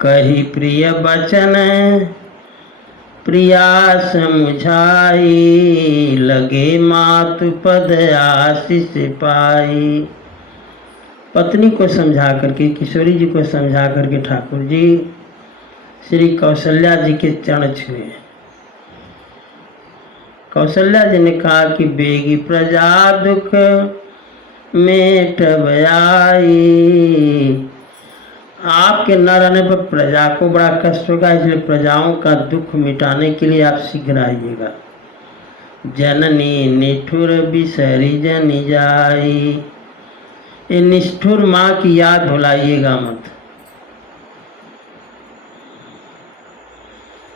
कही प्रिय बचन प्रिया समुझाई, लगे मातु पद आशीष पाई। पत्नी को समझा करके, किशोरी जी को समझा करके ठाकुर जी श्री कौशल्या जी के चरण छुए। कौशल्या जी ने कहा कि बेगी प्रजा दुख मेट आई। आपके न रहने पर प्रजा को बड़ा कष्ट होगा, इसलिए प्रजाओं का दुख मिटाने के लिए आप शीघ्र आइएगा। जननी निठुर बिसरी जनी जाई, ये निष्ठुर माँ की याद भुलाइएगा मत।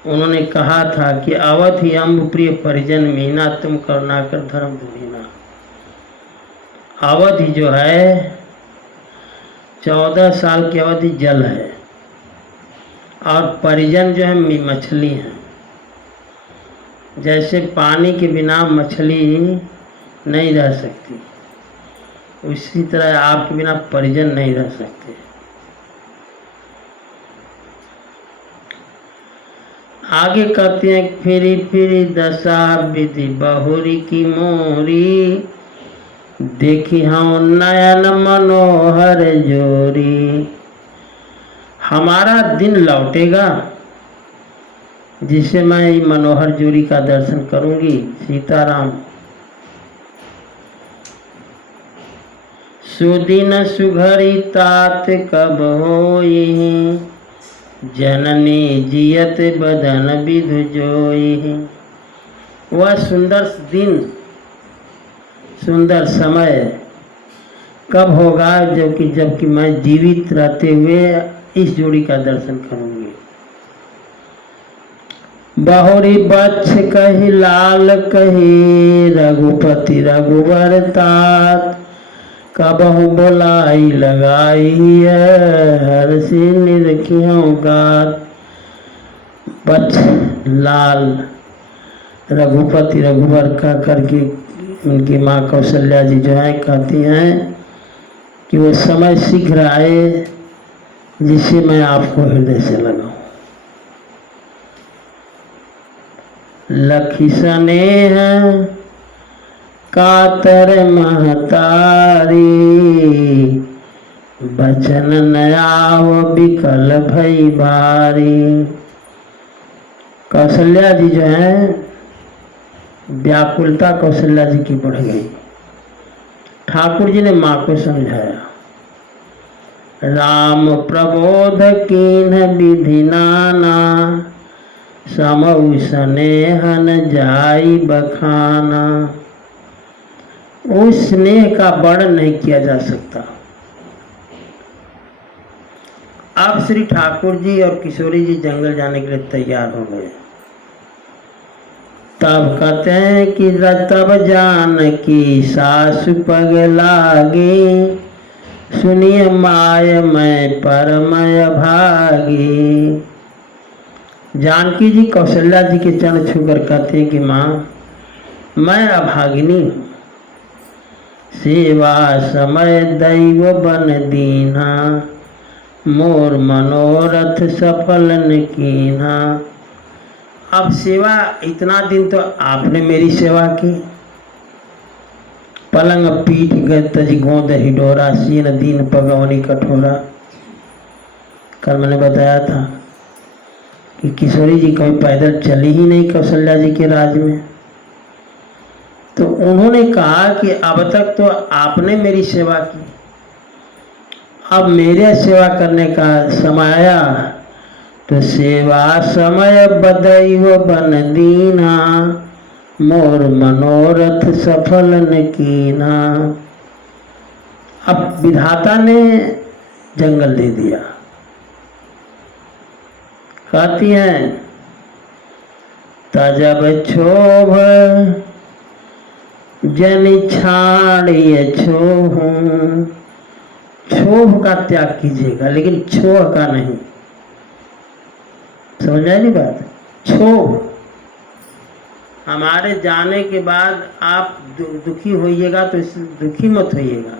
उन्होंने कहा था कि अवधि अम्ब प्रिय परिजन मीना, तुम करुणा कर धर्म धुरीना। अवधि जो है 14 साल की अवधि जल है, और परिजन जो है मछली है। जैसे पानी के बिना मछली नहीं रह सकती, उसी तरह आपके बिना परिजन नहीं रह सकते। आगे कहते हैं फिरी फिरी दशा विधि बहुरी की मोरी, देखी हम नयन मनोहर जोरी। हमारा दिन लौटेगा जिसे मैं ये मनोहर जोरी का दर्शन करूंगी। सीताराम। सुदिन सुघरी तात कब होई, जननी जियत बदन विधु जोई। वह सुंदर दिन, सुंदर समय कब होगा जबकि मैं जीवित रहते हुए इस जोड़ी का दर्शन करूंगी। बहुरी बच्छ कही लाल कही, रघुपति रघुबर तात, कबहु बोलाई लगाई हर्षि निरखियों गात। बच्छ लाल रघुपति रघुबर का करके उनकी माँ कौशल्या जी जो है कहती हैं कि वो समय शीघ्र आए जिसे मैं आपको हृदय से लगाऊं। लखी स्नेह कातर महतारी, बचन नयाव विकल भई भारी। कौशल्या जी जो है व्याकुलता कौशल्या जी की बढ़ गई। ठाकुर जी ने माँ को समझाया, राम प्रबोध कीन्ह विधि नाना, समऊ स्नेहन जाई बखाना। उस स्नेह का वर्णन नहीं किया जा सकता। अब श्री ठाकुर जी और किशोरी जी जंगल जाने के लिए तैयार हो गए। तब कहते हैं कि तब जान की सासु पग लागी, सुनिए माय मैं परमय भागी। जानकी जी कौशल्या जी के चरण छूकर कहते हैं कि माँ मैं अभागिनी हूँ, सेवा समय दैव बन दीना, मोर मनोरथ सफल न कीना। अब सेवा इतना दिन तो आपने मेरी सेवा की, पलंग पीठ गज गोद हिडोरा, सीन दीन पगवनी कठोरा। कल मैंने बताया था कि किशोरी जी कभी पैदल चली ही नहीं कौशल्या जी के राज में। तो उन्होंने कहा कि अब तक तो आपने मेरी सेवा की, अब मेरे सेवा करने का समय आया तो सेवा समय बदैव बन दीना, मोर मनोरथ सफल न कीना। अब विधाता ने जंगल दे दिया। कहती हैं तजब क्षोभ जन छाड़िए छोह, क्षोभ का त्याग कीजिएगा लेकिन छोह का नहीं। समझ आए नहीं बात? क्षोभ, हमारे जाने के बाद आप दुखी होइएगा तो इससे दुखी मत होइएगा।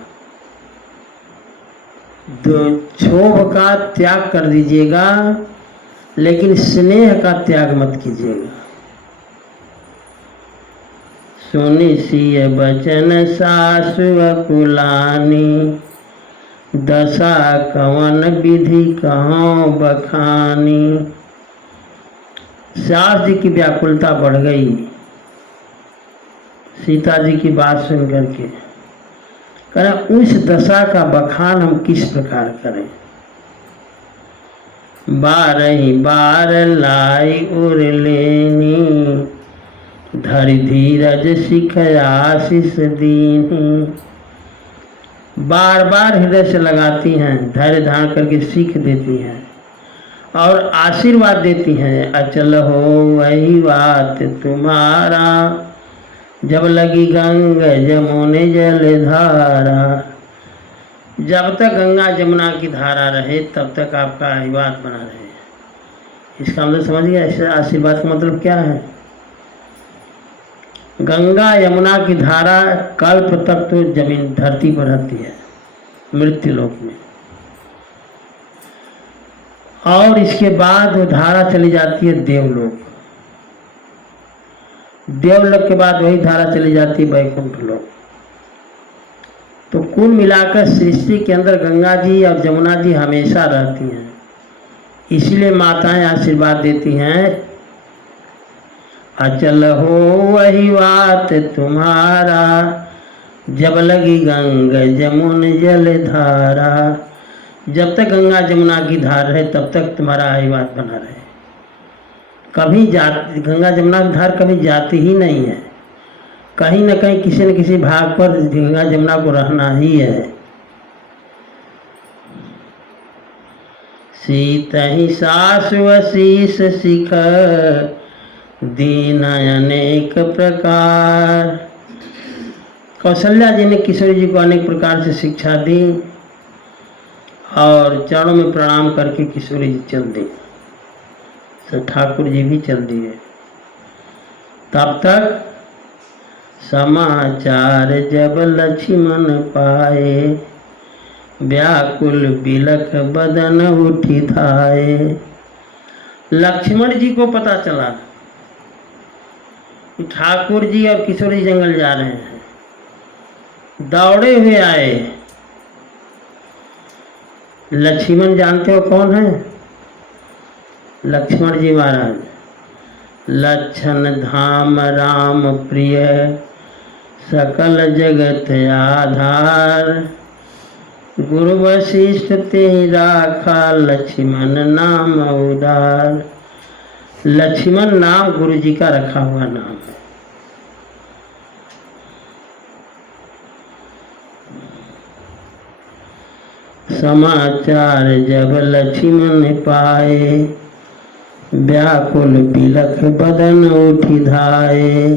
क्षोभ का त्याग कर दीजिएगा लेकिन स्नेह का त्याग मत कीजिएगा। सुनि सिय बचन सासु कुलानी, दशा कवन विधि कहाँ बखानी। सास जी की व्याकुलता बढ़ गई सीता जी की बात सुन करके। करें उस दशा का बखान हम किस प्रकार करें। बारही बार लाई उर लेनी, धरि धीरज सिख आशीष दीनी। बार बार हृदय से लगाती हैं, धैर्य धारण करके सीख देती हैं और आशीर्वाद देती हैं। अचल हो वही बात तुम्हारा, जब लगी गंगा जमुने जल धारा। जब तक गंगा जमुना की धारा रहे तब तक आपका आशीर्वाद बना रहे। इसका मतलब समझ गया? इस आशीर्वाद का मतलब क्या है? गंगा यमुना की धारा कल्प तक तो जमीन धरती पर रहती है, मृत्यु लोक में। और इसके बाद वो धारा चली जाती है देवलोक। देवलोक के बाद वही धारा चली जाती है वैकुंठ लोक। तो कुल मिलाकर सृष्टि के अंदर गंगा जी और जमुना जी हमेशा रहती हैं। इसलिए माताएं आशीर्वाद देती हैं, अचल हो वही बात तुम्हारा, जब लगी गंगा जमुन जल धारा। जब तक गंगा जमुना की धार रहे तब तक तुम्हारा आशीर्वाद बना रहे। कभी गंगा जमुना की धार कभी जाती ही नहीं है। कहीं न कहीं किसी न किसी भाग पर गंगा जमुना को रहना ही है। सीत ही सासु शीस शिखर, दीन अनेक प्रकार। कौशल्या जी ने किशोरी जी को अनेक प्रकार से शिक्षा दी और चरणों में प्रणाम करके किशोरी जी चल दी। तो ठाकुर जी भी चल दिए। तब तक समाचार जब लक्ष्मण पाए, व्याकुल बिलख बदन उठी धाए। लक्ष्मण जी को पता चला कि ठाकुर जी और किशोरी जंगल जा रहे हैं। दौड़े हुए आए। लक्ष्मण जानते हो कौन है? लक्ष्मण जी महाराज, लक्षण धाम राम प्रिय, सकल जगत आधार। गुरु वशिष्ठ ते राखा, लक्ष्मण नाम उदार। लक्ष्मण नाम गुरु जी का रखा हुआ नाम है। समाचार जब लक्ष्मण पाए, व्याकुल बिलख बदन उठी धाए।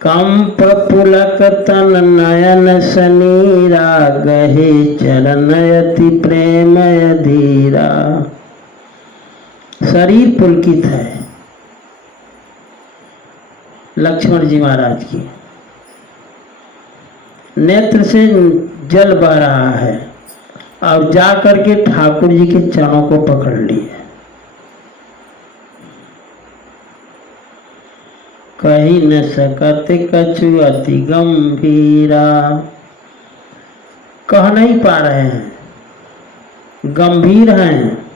कंप पुलक तन नयन सनीरा, गहे चरण अति प्रेम अधीरा। शरीर पुलकित है लक्ष्मण जी महाराज की। नेत्र से जल बह रहा है और जा करके ठाकुर जी के चरणों को पकड़ लिए। कही न सकत कछु अति गंभीरा। कह नहीं पा रहे हैं, गंभीर हैं।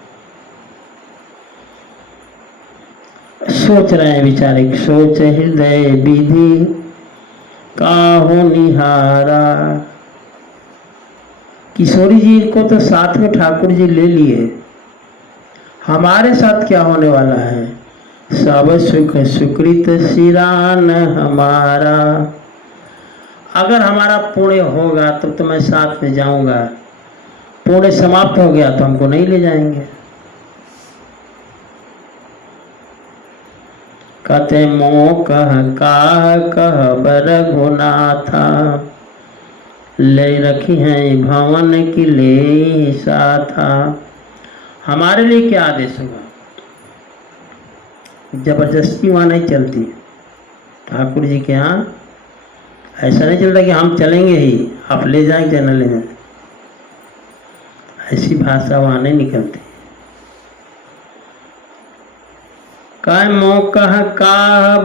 सोच रहे हैं बेचारे, सोच हृदय विधि काहो निहारा। किशोरी जी को तो साथ में ठाकुर जी ले लिए, हमारे साथ क्या होने वाला है? सब सुख सुकृत सिरान हमारा। अगर हमारा पुण्य होगा तो मैं साथ में जाऊंगा, पुण्य समाप्त हो गया तो हमको नहीं ले जाएंगे। कहते मोह कह बर गुनाथा, ले रखी हैं भवन की ले साथा। हमारे लिए क्या आदेश होगा? जबरदस्ती वहाँ नहीं चलती ठाकुर जी के यहाँ। ऐसा नहीं चलता कि हम चलेंगे ही, आप ले जाएंगे न ले जाए, ऐसी भाषा वहाँ नहीं निकलती। काय मोकह काह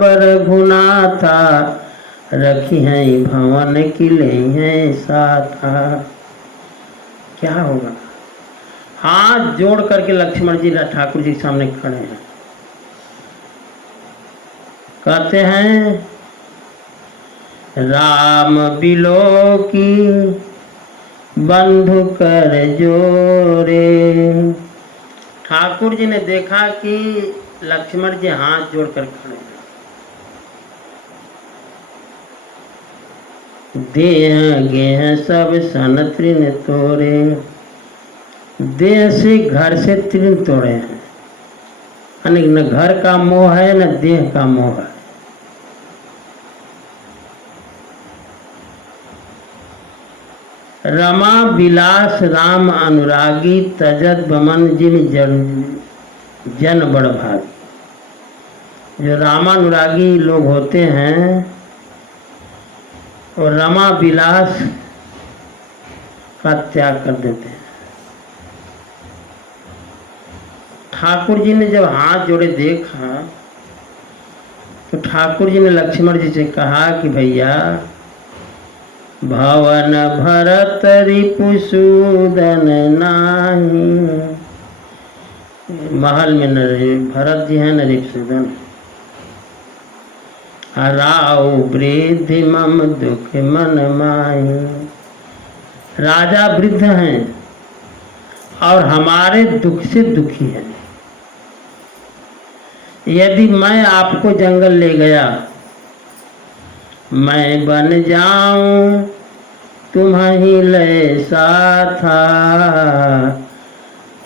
बर गुना था, रखी हैं भवन की ले हैं साथा। क्या होगा? हाथ जोड़ करके लक्ष्मण जी ठाकुर जी के सामने खड़े हैं। कहते हैं राम बिलो की बंधु कर जोरे। ठाकुर जी ने देखा कि लक्ष्मण जी हाथ जोड़कर खड़े हैं। देह गेह सब सन तृण तोरे। देह से घर से तृण तोड़े हैं, यानी न घर का मोह है न देह का मोह है। रमा विलास राम अनुरागी, तजत बमन जिन जन बड़ भागी। जो रामानुरागी लोग होते हैं और रमा विलास का त्याग कर देते हैं। ठाकुर जी ने जब हाथ जोड़े देखा तो ठाकुर जी ने लक्ष्मण जी से कहा कि भैया, भवन भरत रिपुसूदन नाही, महल में न भरत जी हैं न रिपुसूदन, राव वृद्धि मम दुख मन माही। राजा वृद्ध हैं और हमारे दुख से दुखी हैं। यदि मैं आपको जंगल ले गया, मैं बन जाऊं तुम्हें ले साथा,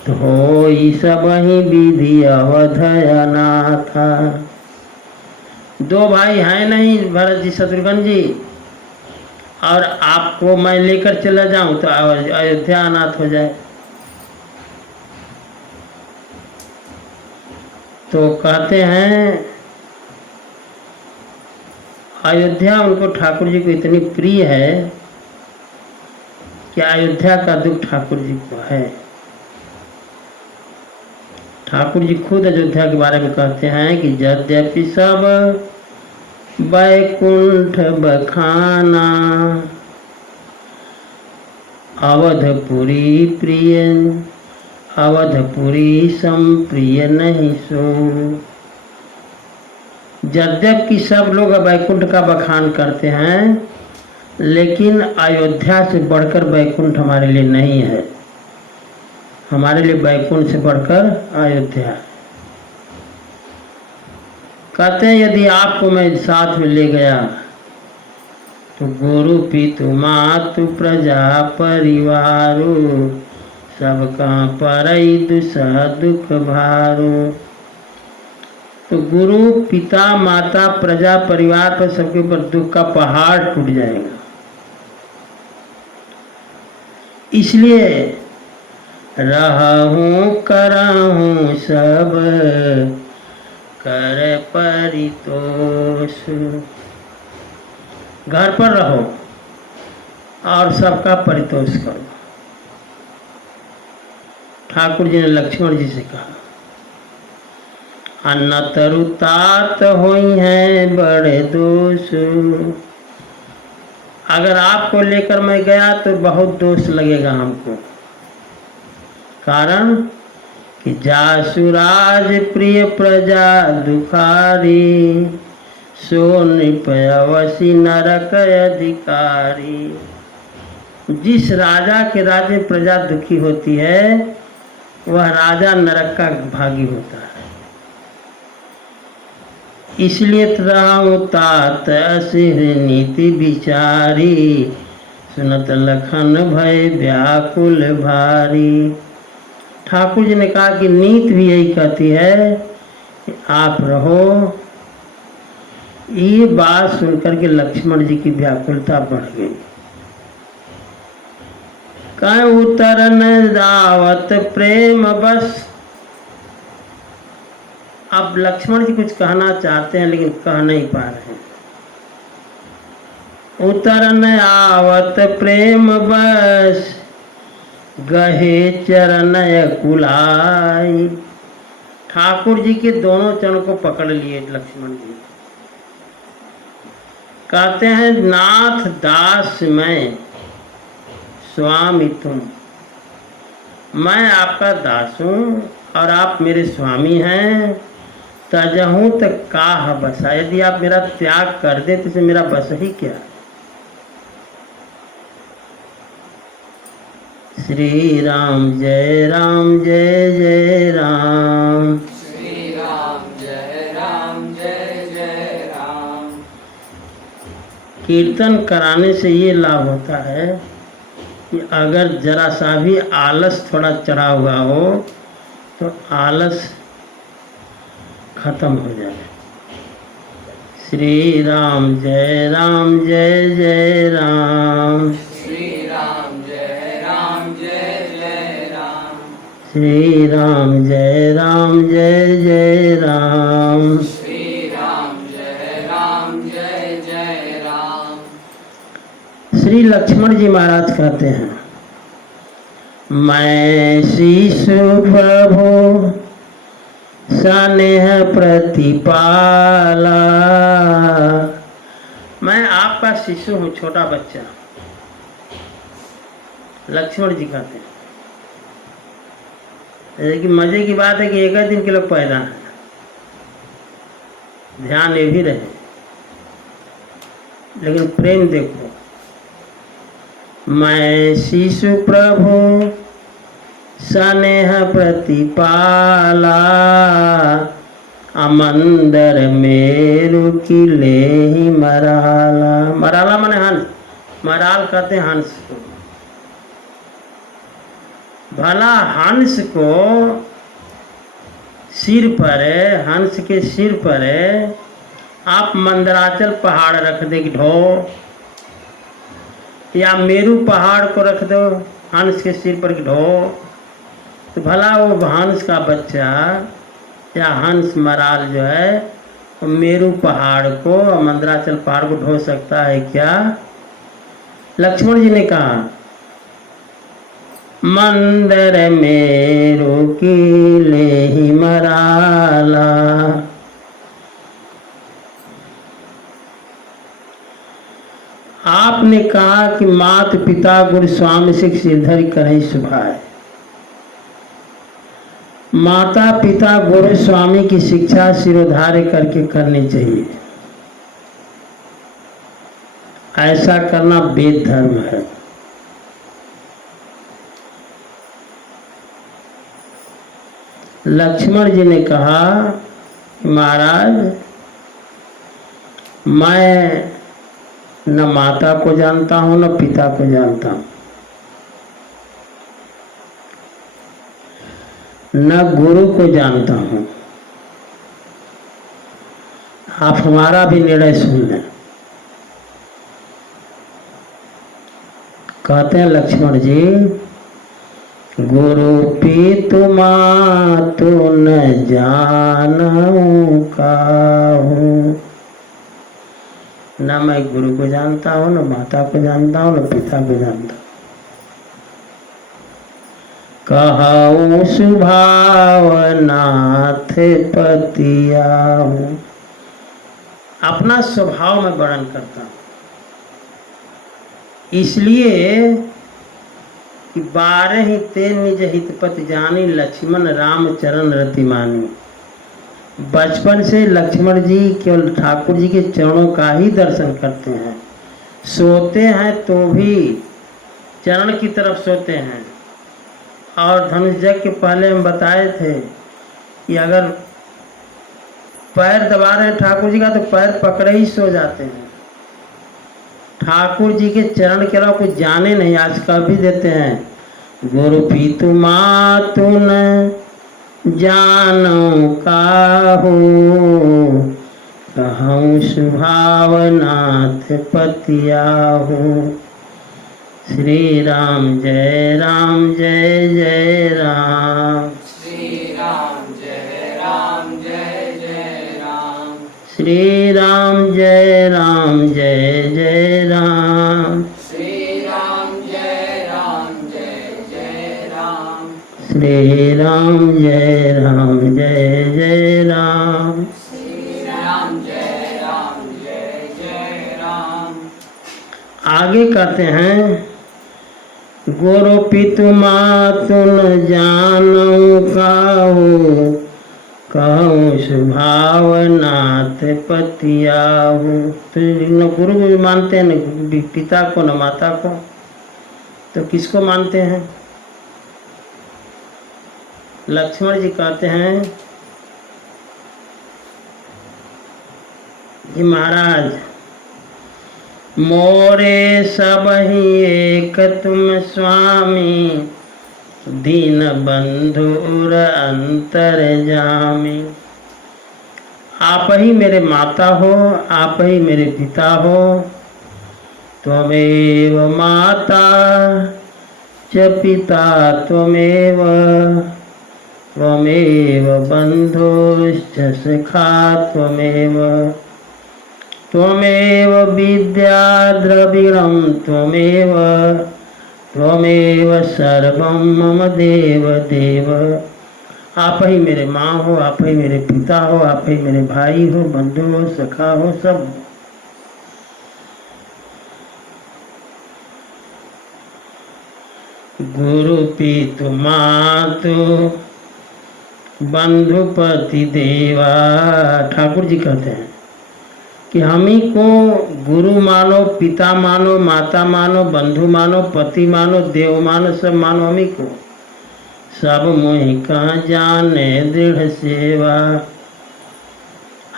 तो होई सब ही विधि अवध अनाथा। दो भाई हैं नहीं, भरत जी शत्रुघ्न जी, और आपको मैं लेकर चला जाऊं तो अयोध्या अनाथ हो जाए। तो कहते हैं अयोध्या उनको ठाकुर जी को इतनी प्रिय है कि अयोध्या का दुख ठाकुर जी को है। ठाकुर जी खुद अयोध्या के बारे में कहते हैं कि यद्यपि सब बैकुंठ बखाना, अवधपुरी प्रिय, अवधपुरी संप्रिय नहीं सो। यद्यपि सब लोग बैकुंठ का बखान करते हैं, लेकिन अयोध्या से बढ़कर बैकुंठ हमारे लिए नहीं है। हमारे लिए बैकुंठ से बढ़कर अयोध्या है। कहते हैं यदि आपको मैं साथ में ले गया तो गुरु पितु मातु प्रजा परिवारो, सबका परई दुसह दुख भारो। तो गुरु पिता माता प्रजा परिवार पर सबके ऊपर दुख का पहाड़ टूट जाएगा। इसलिए रहूं करहूं सब कर परितोष। घर पर रहो और सबका परितोष करो। ठाकुर जी ने लक्ष्मण जी से कहा, अन्ना तरु तात होई हैं बड़े दोष। अगर आपको लेकर मैं गया तो बहुत दोष लगेगा हमको। कारण कि जासुराज प्रिय प्रजा दुखारी, सो निपयवसी नरक अधिकारी। जिस राजा के राज्य प्रजा दुखी होती है वह राजा नरक का भागी होता है। इसलिए त्राहु तात असिर नीति विचारी, सुनत लखन भय व्याकुल भारी। ठाकुर जी ने कहा कि नीति भी यही कहती है कि आप रहो। ये बात सुनकर के लक्ष्मण जी की व्याकुलता बढ़ गई। कह उतरन दावत प्रेम बस। अब लक्ष्मण जी कुछ कहना चाहते हैं लेकिन कह नहीं पा रहे हैं। उतरन आवत प्रेम बस, गहे चरण कुलाई। ठाकुर जी के दोनों चरण को पकड़ लिए लक्ष्मण जी। कहते हैं नाथ दास मैं, स्वामी तुम। मैं आपका दास हूँ और आप मेरे स्वामी हैं। तजहूँ तक काह बसा। यदि आप मेरा त्याग कर दे तो मेरा बस ही क्या। श्री राम जय जय राम। श्री राम जय जय राम। कीर्तन कराने से ये लाभ होता है कि अगर जरा सा भी आलस थोड़ा चढ़ा हुआ हो तो आलस खत्म हो जाए। श्री राम जय जय राम। श्री राम जय जय राम। श्री राम जय जय राम। श्री राम जय जय राम। श्री लक्ष्मण जी महाराज कहते हैं, मैं शिशु प्रभु स्नेह प्रतिपाला। मैं आपका शिशु हूँ, छोटा बच्चा। लक्ष्मण जी कहते हैं। लेकिन मजे की बात है कि एक दिन के लोग पैदा हैं, ध्यान ये भी रहे। लेकिन प्रेम देखो, मैं शिशु प्रभु स्नेह प्रतिपाला, अमंदर मेरु किले ही मराला। मराला माने हंस, मराल कहते हैं हंस को। भला हंस को सिर पर, हंस के सिर पर आप मंदराचल पहाड़ रख दे ढो, या मेरू पहाड़ को रख दो हंस के सिर पर ढो, तो भला वो हंस का बच्चा या हंस मराल जो है वो मेरू पहाड़ को, मंदराचल पहाड़ को ढो सकता है क्या? लक्ष्मण जी ने कहा, मंदर मेरू किले ही मराला। आपने कहा कि मात पिता गुरु स्वामी से सिरधरि करें सुभाए। माता पिता गुरु स्वामी की शिक्षा सिरोधार्य करके करनी चाहिए। ऐसा करना वेद धर्म है। लक्ष्मण जी ने कहा, महाराज मैं न माता को जानता हूँ न पिता को जानता हूँ, न गुरु को जानता हूँ। आप हमारा भी निर्णय सुन लें। कहते हैं लक्ष्मण जी, गुरु पितु मातु न जानूं काहू। न मैं गुरु को जानता हूँ, न माता को जानता हूँ, न पिता को जानता हूँ। कहूँ सुभाव नाथ पतिया हूँ। अपना स्वभाव में वर्णन करता हूँ, इसलिए कि 12 ते निज हितपति जानी, लक्ष्मण राम चरण रति मानी। बचपन से लक्ष्मण जी केवल ठाकुर जी के चरणों का ही दर्शन करते हैं। सोते हैं तो भी चरण की तरफ सोते हैं। और धनुष यज्ञ के पहले हम बताए थे कि अगर पैर दबा रहे हैं ठाकुर जी का तो पैर पकड़े ही सो जाते हैं। ठाकुर जी के चरण के अलावा कुछ जाने नहीं। आज कह भी देते हैं, गुरु पितु मातु न जानो काहू, कहूँ सुभाव नाथ पतियाहू। श्री राम जय राम जय जय राम। श्री राम जय राम जय जय राम। श्री राम जय राम जय जय राम। श्री राम जय राम जय जय राम। श्री राम जय राम जय जय राम। श्री राम जय राम जय जय राम। आगे कहते हैं, गुरु पितु मातु न जानूं काहू, कहूँ स्वभाव नाथ पतियाहू। तो न गुरु को भी मानते हैं, न पिता को न माता को, तो किसको मानते हैं? लक्ष्मण जी कहते हैं कि महाराज मोरे सब ही एक तुम स्वामी, दीन बंधुर अंतर जामी। आप ही मेरे माता हो, आप ही मेरे पिता हो। त्वमेव माता च पिता त्वमेव, त्वमेव बंधुश्च सखा त्वमेव, त्वमेव विद्या द्रविणं त्वमेव, त्वमेव सर्वं मम देव देव। आप ही मेरे माँ हो, आप ही मेरे पिता हो, आप ही मेरे भाई हो, बंधु हो, सखा हो, सब। गुरु पितु मातु बंधुपति देवा। ठाकुर जी कहते हैं कि हम ही को गुरु मानो, पिता मानो, माता मानो, बंधु मानो, पति मानो, देव मानो, सब मानो हम ही को। सब मोहि का जाने दृढ़ सेवा।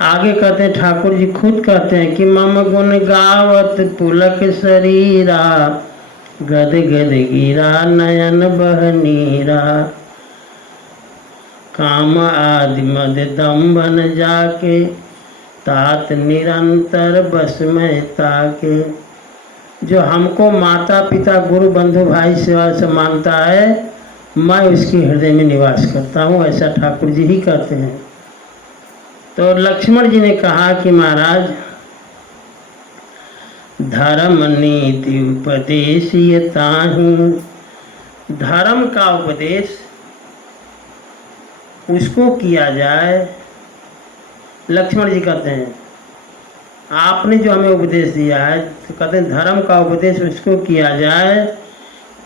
आगे कहते हैं, ठाकुर जी खुद कहते हैं कि मम गुण गावत पुलक शरीरा, गद गद गिरा नयन बह नीरा, काम आदि मद दम्भन जाके, तात निरंतर बस में ताके। जो हमको माता पिता गुरु बंधु भाई सेवा से मानता है, मैं उसके हृदय में निवास करता हूँ, ऐसा ठाकुर जी ही कहते हैं। तो लक्ष्मण जी ने कहा कि महाराज, धर्म नीति उपदेश ये ताहि। धर्म का उपदेश उसको किया जाए। लक्ष्मण जी कहते हैं, आपने जो हमें उपदेश दिया है, तो कहते हैं धर्म का उपदेश उसको किया जाए।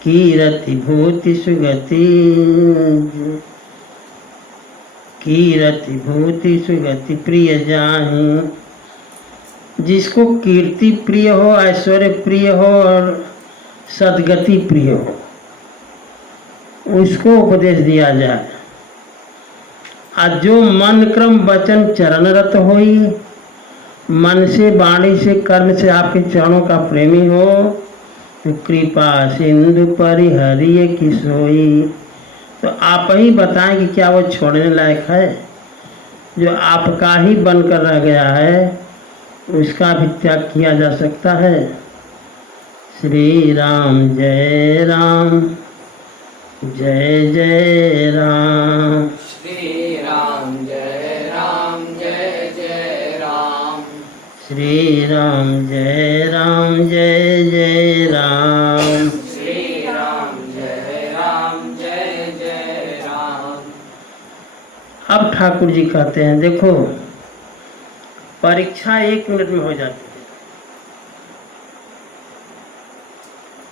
कीरति भूति सुगति, कीरति भूति सुगति प्रिय जाहि। जिसको कीर्ति प्रिय हो, ऐश्वर्य प्रिय हो और सदगति प्रिय हो, उसको उपदेश दिया जाए। आज जो मन क्रम वचन चरणरत होई, मन से वाणी से कर्म से आपके चरणों का प्रेमी हो, तो कृपा सिंधु परिहरिय की सोई। तो आप ही बताएं कि क्या वो छोड़ने लायक है? जो आपका ही बनकर रह गया है, उसका भी त्याग किया जा सकता है। श्री राम जय राम, जय जय राम। श्री राम जय राम, जय जय राम। श्री राम जय राम, जय जय राम। श्री राम जय राम, जय जय राम। अब ठाकुर जी कहते हैं, देखो परीक्षा 1 मिनट में हो जाती है,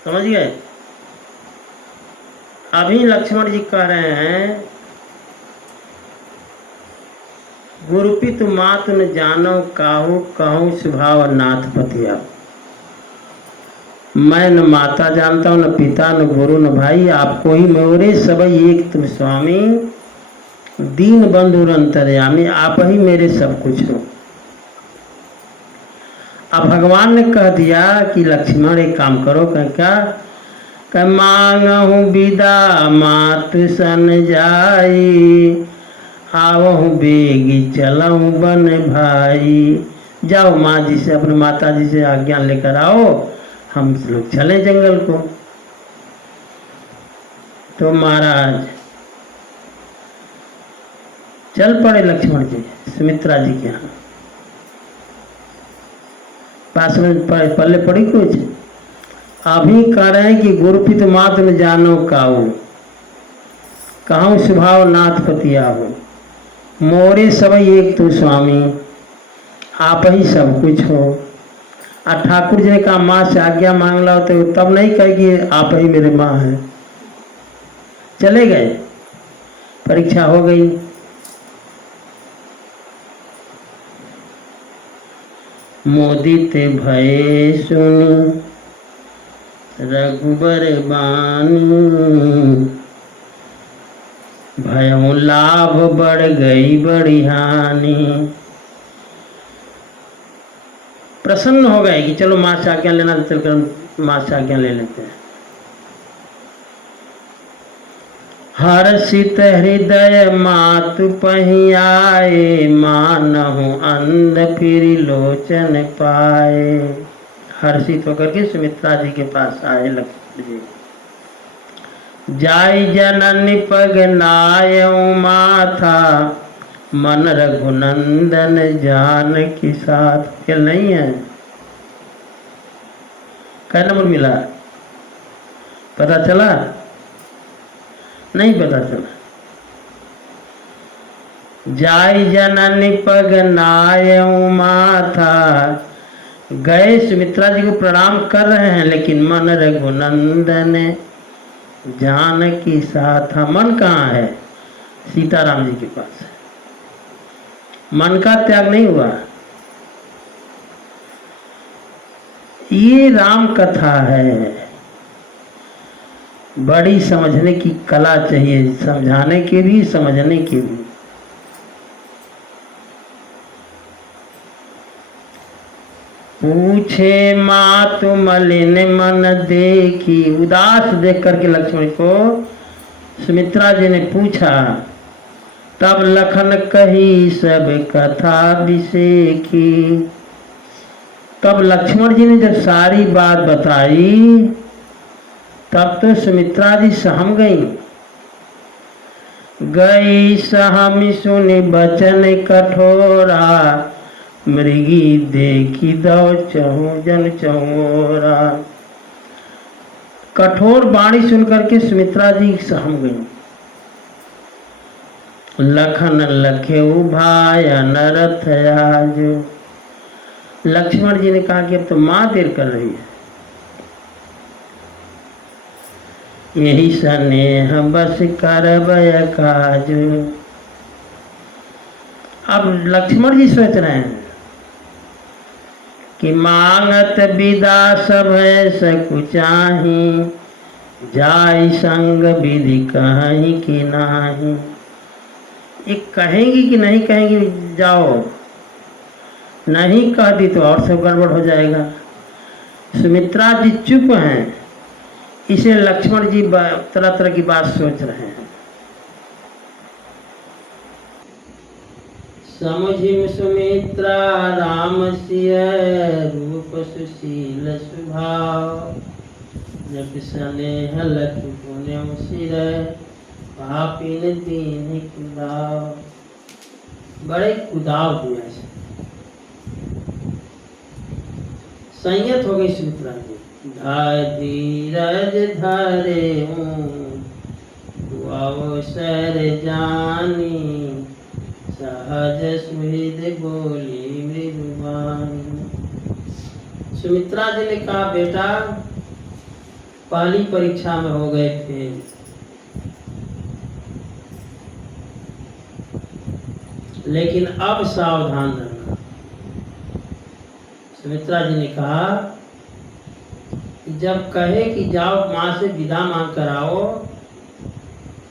समझ गए? अभी लक्ष्मण जी कह रहे हैं, गुरुपित मातु न जानो काहू, कहूँ स्वभाव नाथ पतिया। मैं न माता जानता हूँ, न पिता, न गुरु, न भाई, आपको ही मोरे सबई एक तुम स्वामी, दीन बंधु अंतर्यामी, आप ही मेरे सब कुछ हो। अब भगवान ने कह दिया कि लक्ष्मण एक काम करो, क्या मांगहूँ विदा मातु सन जाई, आवहूँ बेगी चलऊँ बन भाई। जाओ माँ जी से, अपने माता जी से आज्ञा लेकर आओ, हम लोग चले जंगल को। तो महाराज चल पड़े लक्ष्मण जी सुमित्रा जी के यहाँ। पास में पल्ले पड़ी कुछ। अभी कह रहे हैं कि गुरुपित मात न जानो काऊ, कहूँ स्वभाव नाथ पतिया हो, मोरे सबई एक तू स्वामी, आप ही सब कुछ हो। और ठाकुर जी ने कहा माँ से आज्ञा मांग लो, तो तब नहीं कहे कि आप ही मेरे माँ हैं। चले गए, परीक्षा हो गई। मोदित भये सुनी रघुबर बानी, भयों लाभ बढ़ गई बड़ी हानि। प्रसन्न हो गए कि चलो माँ से आज्ञा लेना, तो चलकर माँ से आज्ञा ले लेते हैं। हर्षित हृदय मातु पही आए, मानहु अंध फिर लोचन पाए। हर्षित होकर के सुमित्रा जी के पास आए लक्ष्मण जी। जाय जननी पग नायऊ माथा, मन रघुनंदन जानकी साथ। क्या नहीं है? क्या नंबर मिला? पता चला? नहीं पता चला। जाय जननी पग नायऊ माथा। गए सुमित्रा जी को प्रणाम कर रहे हैं, लेकिन मन रघुनंदन जानकी साथ। मन कहाँ है? सीताराम जी के पास है। मन का त्याग नहीं हुआ। ये राम कथा है, बड़ी समझने की कला चाहिए, समझाने के भी समझने के भी। पूछे मातु मलिन मन देखी। उदास देख करके लक्ष्मण को सुमित्रा जी ने पूछा। तब लखन कही सब कथा विषेखी। तब लक्ष्मण जी ने जब सारी बात बताई, तब तो सुमित्रा जी सहम गई। गई सहम सुनि बचन कठोरा। मृगी देखी दो चहु जन चहोरा। कठोर वाणी सुन करके सुमित्रा जी सहम गई। लखन लखे भाई नरथ आज। लक्ष्मण जी ने कहा कि अब तो माँ देर कर रही है। यही स्नेह बस करबय काज। अब लक्ष्मण जी सोच रहे हैं कि मांगत विदा सब सकुचाही। जाय संग विधि कहीं कि नाही। ये कहेंगी कि नहीं कहेंगी, जाओ। नहीं कह दी तो और सब गड़बड़ हो जाएगा। सुमित्रा जी चुप हैं, इसे लक्ष्मण जी तरह तरह की बात सोच रहे हैं। समझिम सुमित्रा राम सिय रूप सुशील स्वभाव। जब स्नेह लख पुण्य सिर पापिन दीन कुदाव। बड़े कुदाव दिया से संयत हो गई सुमित्रा जी। धीरज धरे अवसर जानी। सहज सुहृद बोली मृदुवानी। सुमित्रा जी ने कहा, बेटा पहली परीक्षा में हो गए थे, लेकिन अब सावधान रहना। सुमित्रा जी ने कहा कि जब कहे कि जाओ माँ से विदा मांग कर आओ,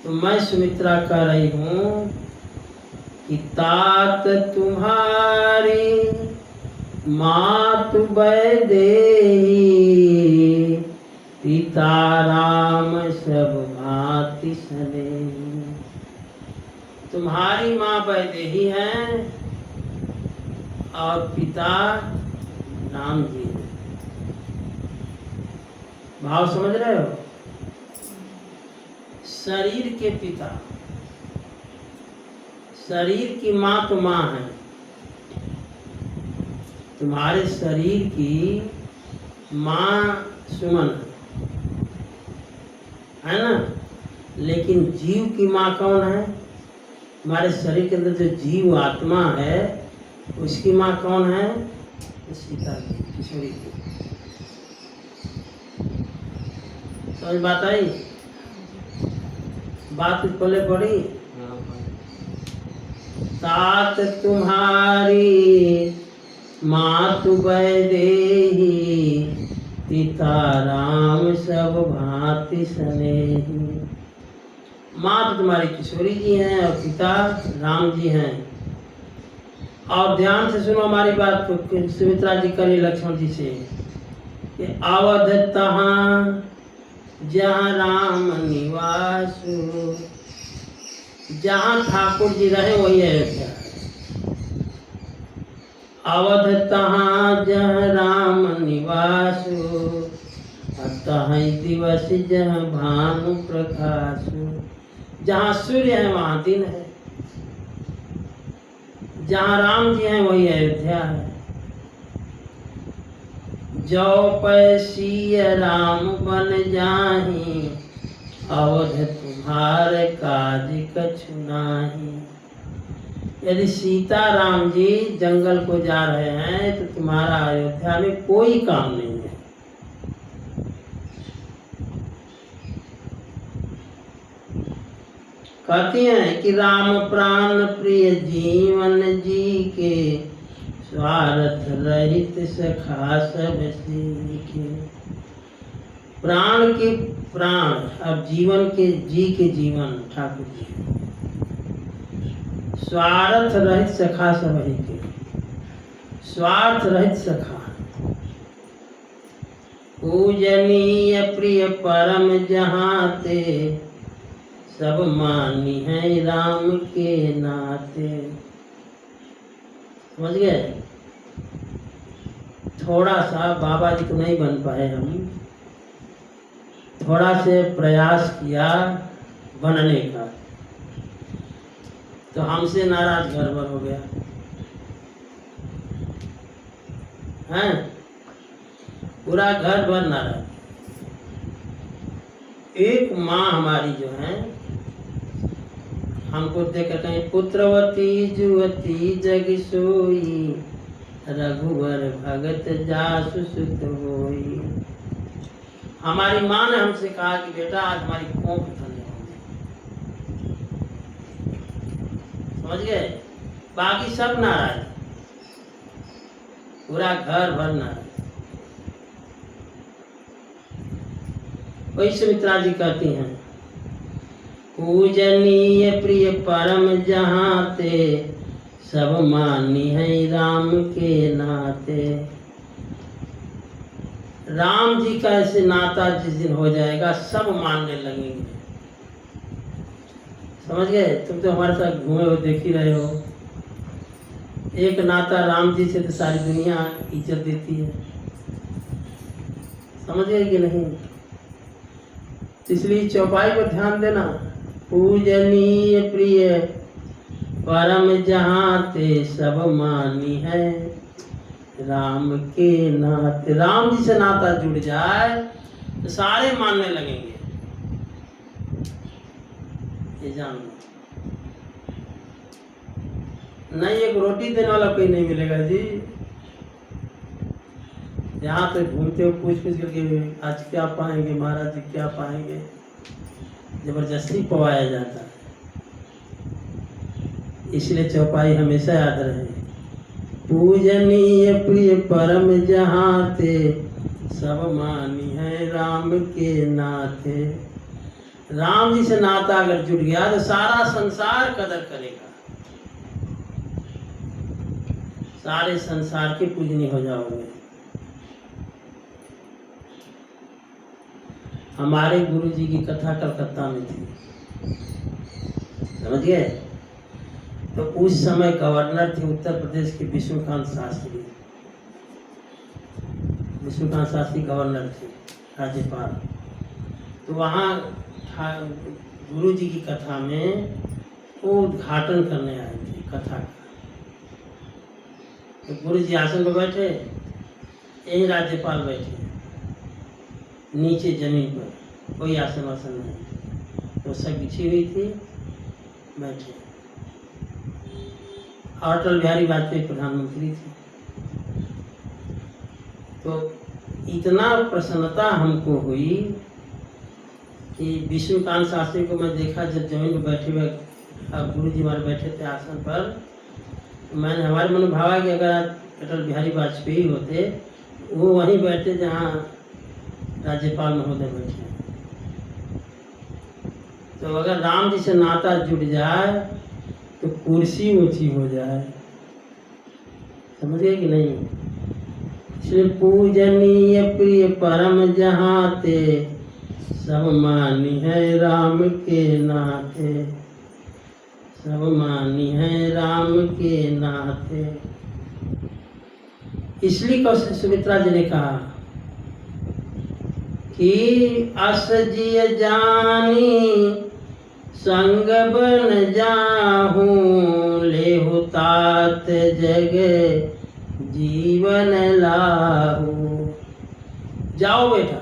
तो मैं सुमित्रा कह रही हूँ कि तात तुम्हारी मातु वैदेही। पिता राम सब भांति सनेही। तुम्हारी माँ वैदेही है और पिता राम जी है। भाव समझ रहे हो? शरीर के पिता, शरीर की माँ तो माँ है। तुम्हारे शरीर की माँ सुमन है ना, लेकिन जीव की माँ कौन है? हमारे शरीर के अंदर जो जीव आत्मा है, उसकी माँ कौन है? सीता की, किशोरी की। समझ बात आई? बात पहले पढ़ी। तात तुम्हारी मातु वैदेही। पिता राम सब भांति सनेही। माँ तो तुम्हारी किशोरी जी हैं और पिता राम जी हैं। और ध्यान से सुनो हमारी बात को। सुमित्रा जी करी लक्ष्मण जी से कि अवध तहाँ जहाँ राम निवासु। जहाँ ठाकुर जी रहे वही अयोध्या। अवध तहाँ जहाँ राम निवासु। तहाँ दिवस जहाँ भानु प्रकाशु। जहाँ सूर्य है वहाँ दिन है। जहाँ राम जी हैं वही अयोध्या है। जो पैसी राम बन जाही। अवध तुम्हारे काज कछु नाही। यदि सीता राम जी जंगल को जा रहे हैं तो तुम्हारा अयोध्या में कोई काम नहीं है। कहती हैं कि राम प्राण प्रिय जीवन जी के, स्वार्थ रहित सखा सब सीखे। प्राण के प्राण, अब जीवन के जी के जीवन ठाकुर जी, स्वार्थ रहित सखा सब ही के, स्वार्थ रहित सखा। पूजनीय प्रिय परम जहाँ ते, सब मानी है राम के नाते। समझ गए? थोड़ा सा बाबा जी को नहीं बन पाए हम, थोड़ा से प्रयास किया बनने का, तो हमसे नाराज घर भर हो गया हैं, पूरा घर भर नाराज। एक माँ हमारी जो है हमको देखकर कहीं पुत्रवती जुवती जग सोई, रघुवर भगत जासु सुत होई। हमारी माँ ने हमसे कहा कि बेटा आज हमारी कोख धन्य हो गई। समझ गए? बाकी सब नाराज, पूरा घर भर नाराज। वही सुमित्रा जी कहती हैं, पूजनीय प्रिय परम जहाँ ते, सब मानी है राम के नाते। राम जी का ऐसे नाता जिस दिन हो जाएगा सब मानने लगेंगे। समझ गए? तुम तो हमारे साथ घूमे हो, देख ही रहे हो। एक नाता राम जी से तो सारी दुनिया इज्जत देती है। समझ गए कि नहीं? इसलिए चौपाई पर ध्यान देना। पूजनीय प्रिय परम जहाँ ते, सब मानी है राम के नाते। राम जी से नाता जुड़ जाए तो सारे मानने लगेंगे, ये जान लो। नहीं एक रोटी देने वाला कोई नहीं मिलेगा जी। यहाँ तो घूमते हो पूछ करके आज क्या पाएंगे महाराज जी, क्या पाएंगे, जबरदस्ती पवाया जाता है। इसलिए चौपाई हमेशा याद रहे। पूजनीय प्रिय परम जहाँ ते, सब मानी है राम के नाते। राम जी से नाता अगर जुड़ गया तो सारा संसार कदर करेगा, सारे संसार के पूजनीय हो जाओगे। हमारे गुरु जी की कथा कलकत्ता में थी, समझ गए? तो उस समय गवर्नर थे उत्तर प्रदेश के विष्णुकांत शास्त्री। विष्णुकांत शास्त्री गवर्नर थे, राज्यपाल। तो वहाँ गुरु जी की कथा में वो उद्घाटन करने आए थे कथा का। तो गुरु जी आसन पर बैठे, यही राज्यपाल बैठे नीचे जमीन पर, कोई आसन वासन नहीं, तो सब बिछी हुई थी, बैठे। अटल बिहारी वाजपेयी प्रधानमंत्री थे। तो इतना प्रसन्नता हमको हुई कि विष्णुकांत शास्त्री को मैं देखा जब जमीन पर बैठे हुए, अब गुरु जी हमारे बैठे थे आसन पर, मैंने हमारे मन में भावा कि अगर अटल बिहारी वाजपेयी होते वो वहीं बैठे जहाँ राज्यपाल महोदय बैठे। तो अगर राम जी से नाता जुड़ जाए तो कुर्सी ऊंची हो जाए। समझ गए कि नहीं? इसलिए पूजनीय प्रिय परम जहाँ ते, सब मानी है राम के नाते। सब मानी है राम के नाते। इसलिए कौशल सुमित्रा जी ने कहा कि अस जिय जानी संग बन जाहूं, लेहु तात जग जीवन लाहू। जाओ बेटा,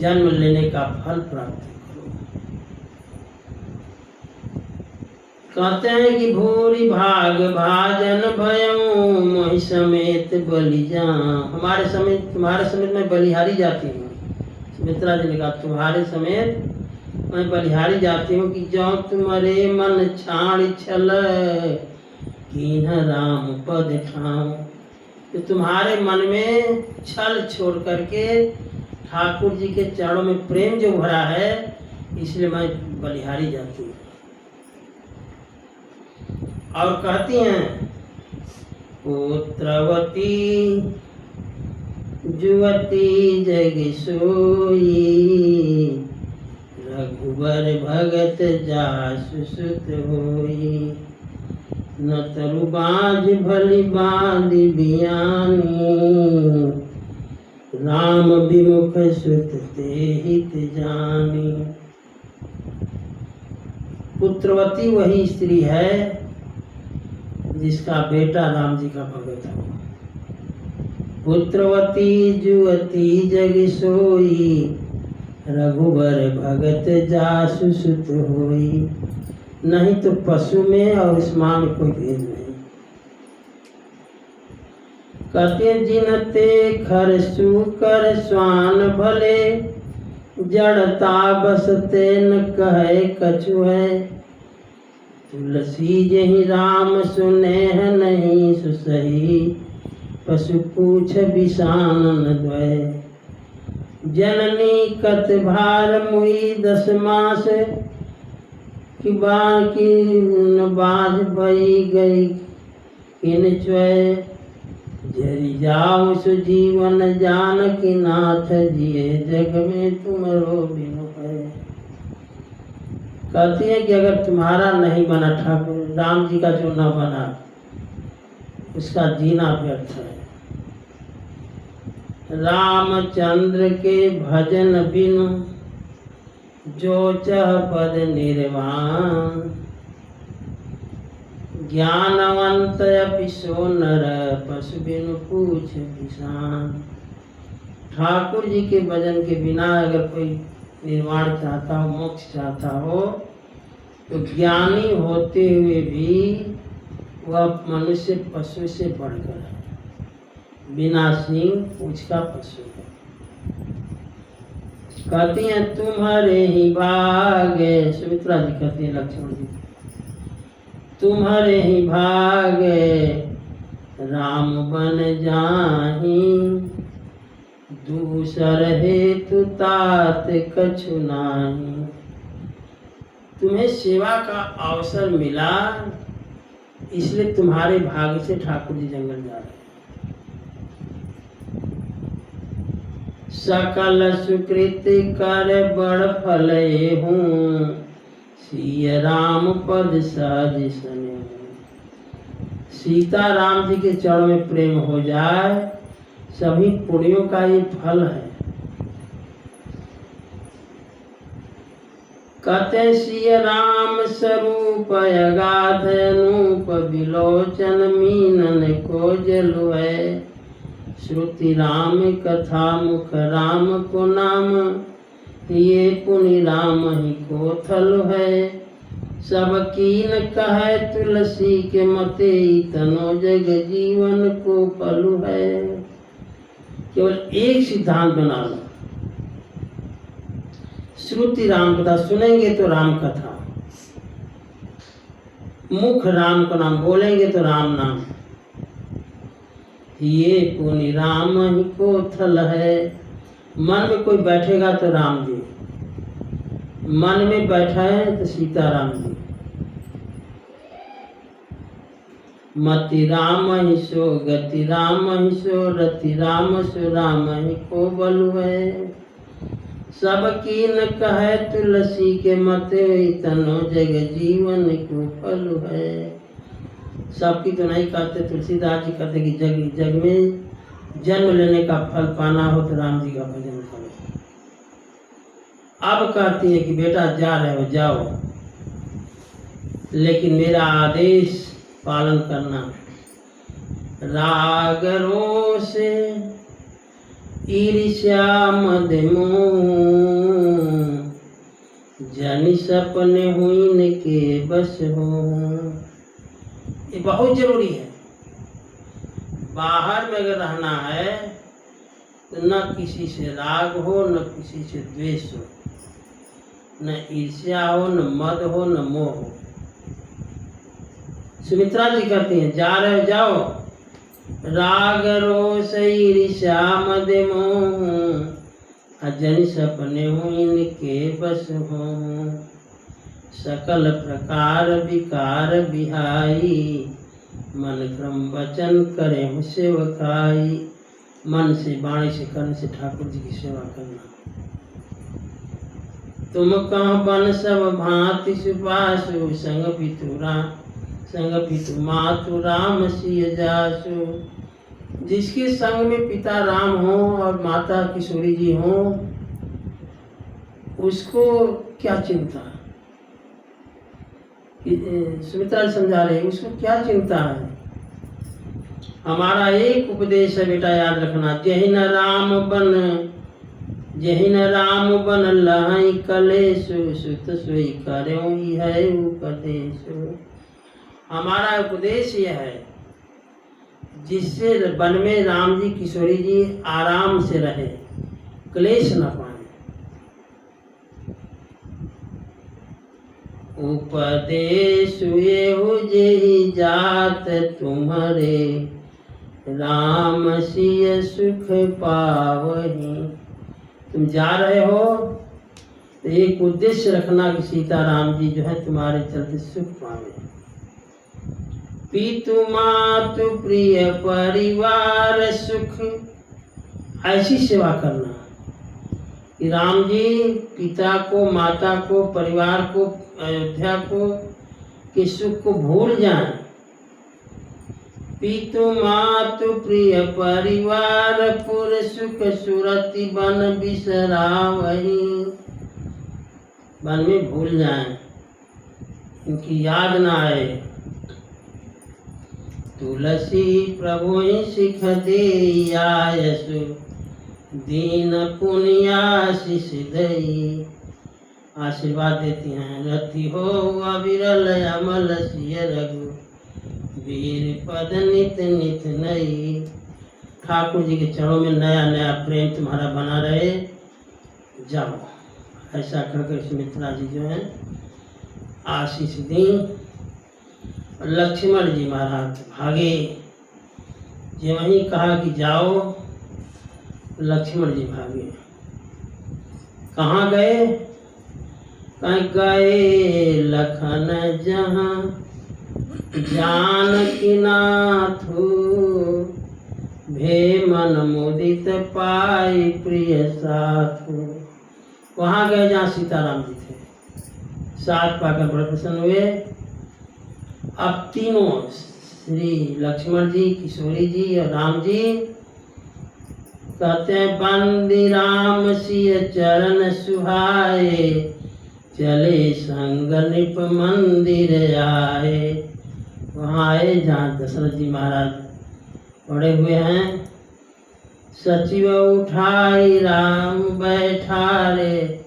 जन्म लेने का फल प्राप्त करो। कहते हैं कि भूरी भाग भाजन भयऊ मोहि समेत बलि जा। हमारे समेत, तुम्हारे समेत मैं बलिहारी जाती हूँ। सुमित्रा जी ने कहा तुम्हारे समेत मैं बलिहारी जाती हूँ कि जो तुम्हारे मन छाड़ छल कीन्ह राम पद ठाऊं। तो तुम्हारे मन में छल छोड़ करके ठाकुर जी के चरणों में प्रेम जो भरा है, इसलिए मैं बलिहारी जाती हूँ। और कहती हैं पुत्रवती जुवती जग सोई रघुबर भगत जासु सुत होई न तरु बाज भली बांधि बियानी राम विमुख सुत ते हित जानी। पुत्रवती वही स्त्री है जिसका बेटा राम जी का भगत है। पुत्रवती जुवती जग सोई रघुबर भगत जासु सुत होई। नहीं तो पशु में और इस मां में कोई भेद नहीं। कहते जिनते खर सुकर स्वान भले जड़ता बसते न कहे कछु है। तुलसी जहि राम सुनेह नहीं सुसही पशु पूछ विषान न द्वय। जननी कत भार मुई 10 मास कि बाज भई गई किन चय। जरि जाऊ सुजीवन जानकी नाथ जिए जग में तुमरो बिनु है। कहती है कि अगर तुम्हारा नहीं बना, ठाकुर राम जी का जो न बना, उसका जीना व्यर्थ है। रामचंद्र के भजन बिनु जो चह पद निर्वाण। ज्ञानवंत अपि सो नर पशु बिनु पूछ विषान। ठाकुर जी के भजन के बिना अगर कोई निर्वाण चाहता हो, मोक्ष चाहता हो, तो ज्ञानी होते हुए भी वह मनुष्य पशु से बढ़कर है। बिना सींग पूछ का पशु है। कहती हैं तुम्हारे ही भागे, सुमित्रा जी कहती है लक्ष्मण जी, तुम्हारे ही भागे राम बन जाहि दूसर हेतु तात कछु नाही। तुम्हें सेवा का अवसर मिला, इसलिए तुम्हारे भाग्य से ठाकुर जी जंगल जा रहे हैं। सकल सुकृत कर बड़ फल हूँ सिय राम पद सहज सने। सीता राम जी के चरण में प्रेम हो जाए, सभी पुण्यों का ये फल है। कहते सिय राम स्वरूप अगाध अनूप विलोचन मीनन को जलु है। श्रुति राम कथा मुख राम को नाम ये पुनि राम ही को थल है। सब कीन कहे तुलसी के मते तनो जग जीवन को पलु है। केवल एक सिद्धांत बना लो, श्रुति राम कथा सुनेंगे तो राम कथा, मुख राम का नाम बोलेंगे तो राम नाम, ये पुनि राम ही को थल है। मन में कोई बैठेगा तो राम जी, मन में बैठा है तो सीता राम जी। मति राम ही सो गति राम ही सो रति राम सो राम ही को बलु है। सब कीन कहे तुलसी के मते तनो जग जीवन को फल है। सबकी तो नहीं कहते, तुलसीदास जी कहते कि जग में जन्म लेने का फल पाना हो तो राम जी का भजन करो। अब कहती है कि बेटा जा रहे हो जाओ, लेकिन मेरा आदेश पालन करना। राग रोष ईर्ष्या मद मोह जनि सपने हुई के बस हो। ये बहुत जरूरी है। बाहर में अगर रहना है तो न किसी से राग हो, न किसी से द्वेष हो, न ईर्ष्या हो, न मद हो, न मोह हो। सुमित्रा जी कहती हैं, जा रहे जाओ, राग रोष ईर्ष्या मद मोह, अजन सपने हो इनके बस हो। सकल प्रकार विकार बिहाई, मन क्रम वचन करे सेवकाई। मन से, वाणी से, कर्म से ठाकुर जी की सेवा करना। तुम कहाँ बन सब भांति सुपासु, संग पितु मातु राम सिय जासु। जिसके संग में पिता राम हो और माता किशोरी जी हो, उसको क्या चिंता। सुमित्रा समझा रहे, उसको क्या चिंता है। हमारा एक उपदेश है बेटा, याद रखना, जहिन राम बन लहई कलेसु, सुत सोई करें है उपदेश। हमारा उपदेश यह है, जिससे वन में राम जी किशोरी जी आराम से रहे, क्लेश न पाए। उपदेश एहु जेहि जात तुम्हारे, राम सिय सुख पावही। तुम जा रहे हो तो एक उद्देश्य रखना कि सीताराम जी जो है तुम्हारे चलते सुख पावे। पितु मातु प्रिय परिवार सुख, ऐसी सेवा करना कि राम जी पिता को, माता को, परिवार को, अयोध्या को के सुख को भूल जाएं। पितु मातु प्रिय परिवार पुर सुख, सुरति बन बिसरावही। वन में भूल जाएं, इनकी याद ना आए। तुलसी प्रभु सिख दे आयसु, दीन पुण्याशीष दई। आशीर्वाद देती हैं, रति हो अविरल अमल सिय रघु, वीर पद नित नित नई। ठाकुर जी के चरणों में नया नया प्रेम तुम्हारा बना रहे, जाओ। ऐसा करके सुमित्रा जी जो है आशीष दी। लक्ष्मण जी महाराज भागे, जो वहीं कहा कि जाओ, लक्ष्मण जी भागे। कहाँ गए? कहीं गए लखन जहाँ जानकी नाथु, भे मन मुदित पाई प्रिय साथु। वहाँ गए जहाँ सीताराम जी थे, साथ पाकर बड़े प्रसन्न हुए। अब तीनों, श्री लक्ष्मण जी, किशोरी जी और राम जी, कहते हैं, बंदी राम सिय चरण सुहाए, चले संग निप मंदिर आए। वहाँ आए जहाँ दशरथ जी महाराज पड़े हुए हैं। सचिव उठाई राम बैठारे,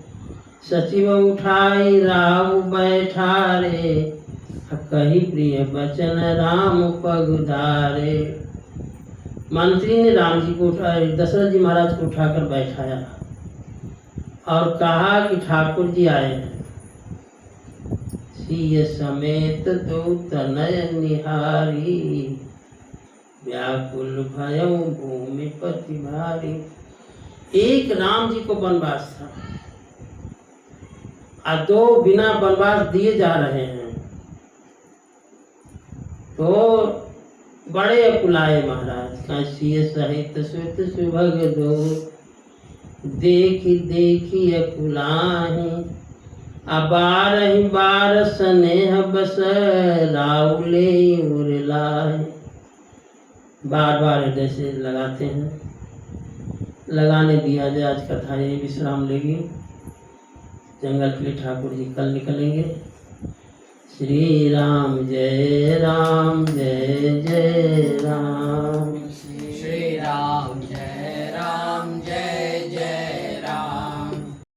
सचिव उठाई राम बैठारे, कही प्रिय बचन राम पगुधारे। मंत्री ने राम जी को दशरथ जी महाराज को उठाकर बैठाया और कहा कि ठाकुर जी आए हैं। सिय समेत दो तनय निहारी, व्याकुल भयउ भूमि पति भारी। एक राम जी को वनवास था और दो बिना वनवास दिए जा रहे हैं, तो बड़े अकुलाए महाराज। काशिय सहित सुत सुभग दो, देखी देखी अकुलाही, अबारहि बार स्नेह बस, राउले उरलाए। बार बार हृदय से लगाते हैं, लगाने दिया जाए। आज कथा यही विश्राम लेगी। जंगल के लिए ठाकुर जी कल निकलेंगे। श्री राम जय राम, जय जय राम।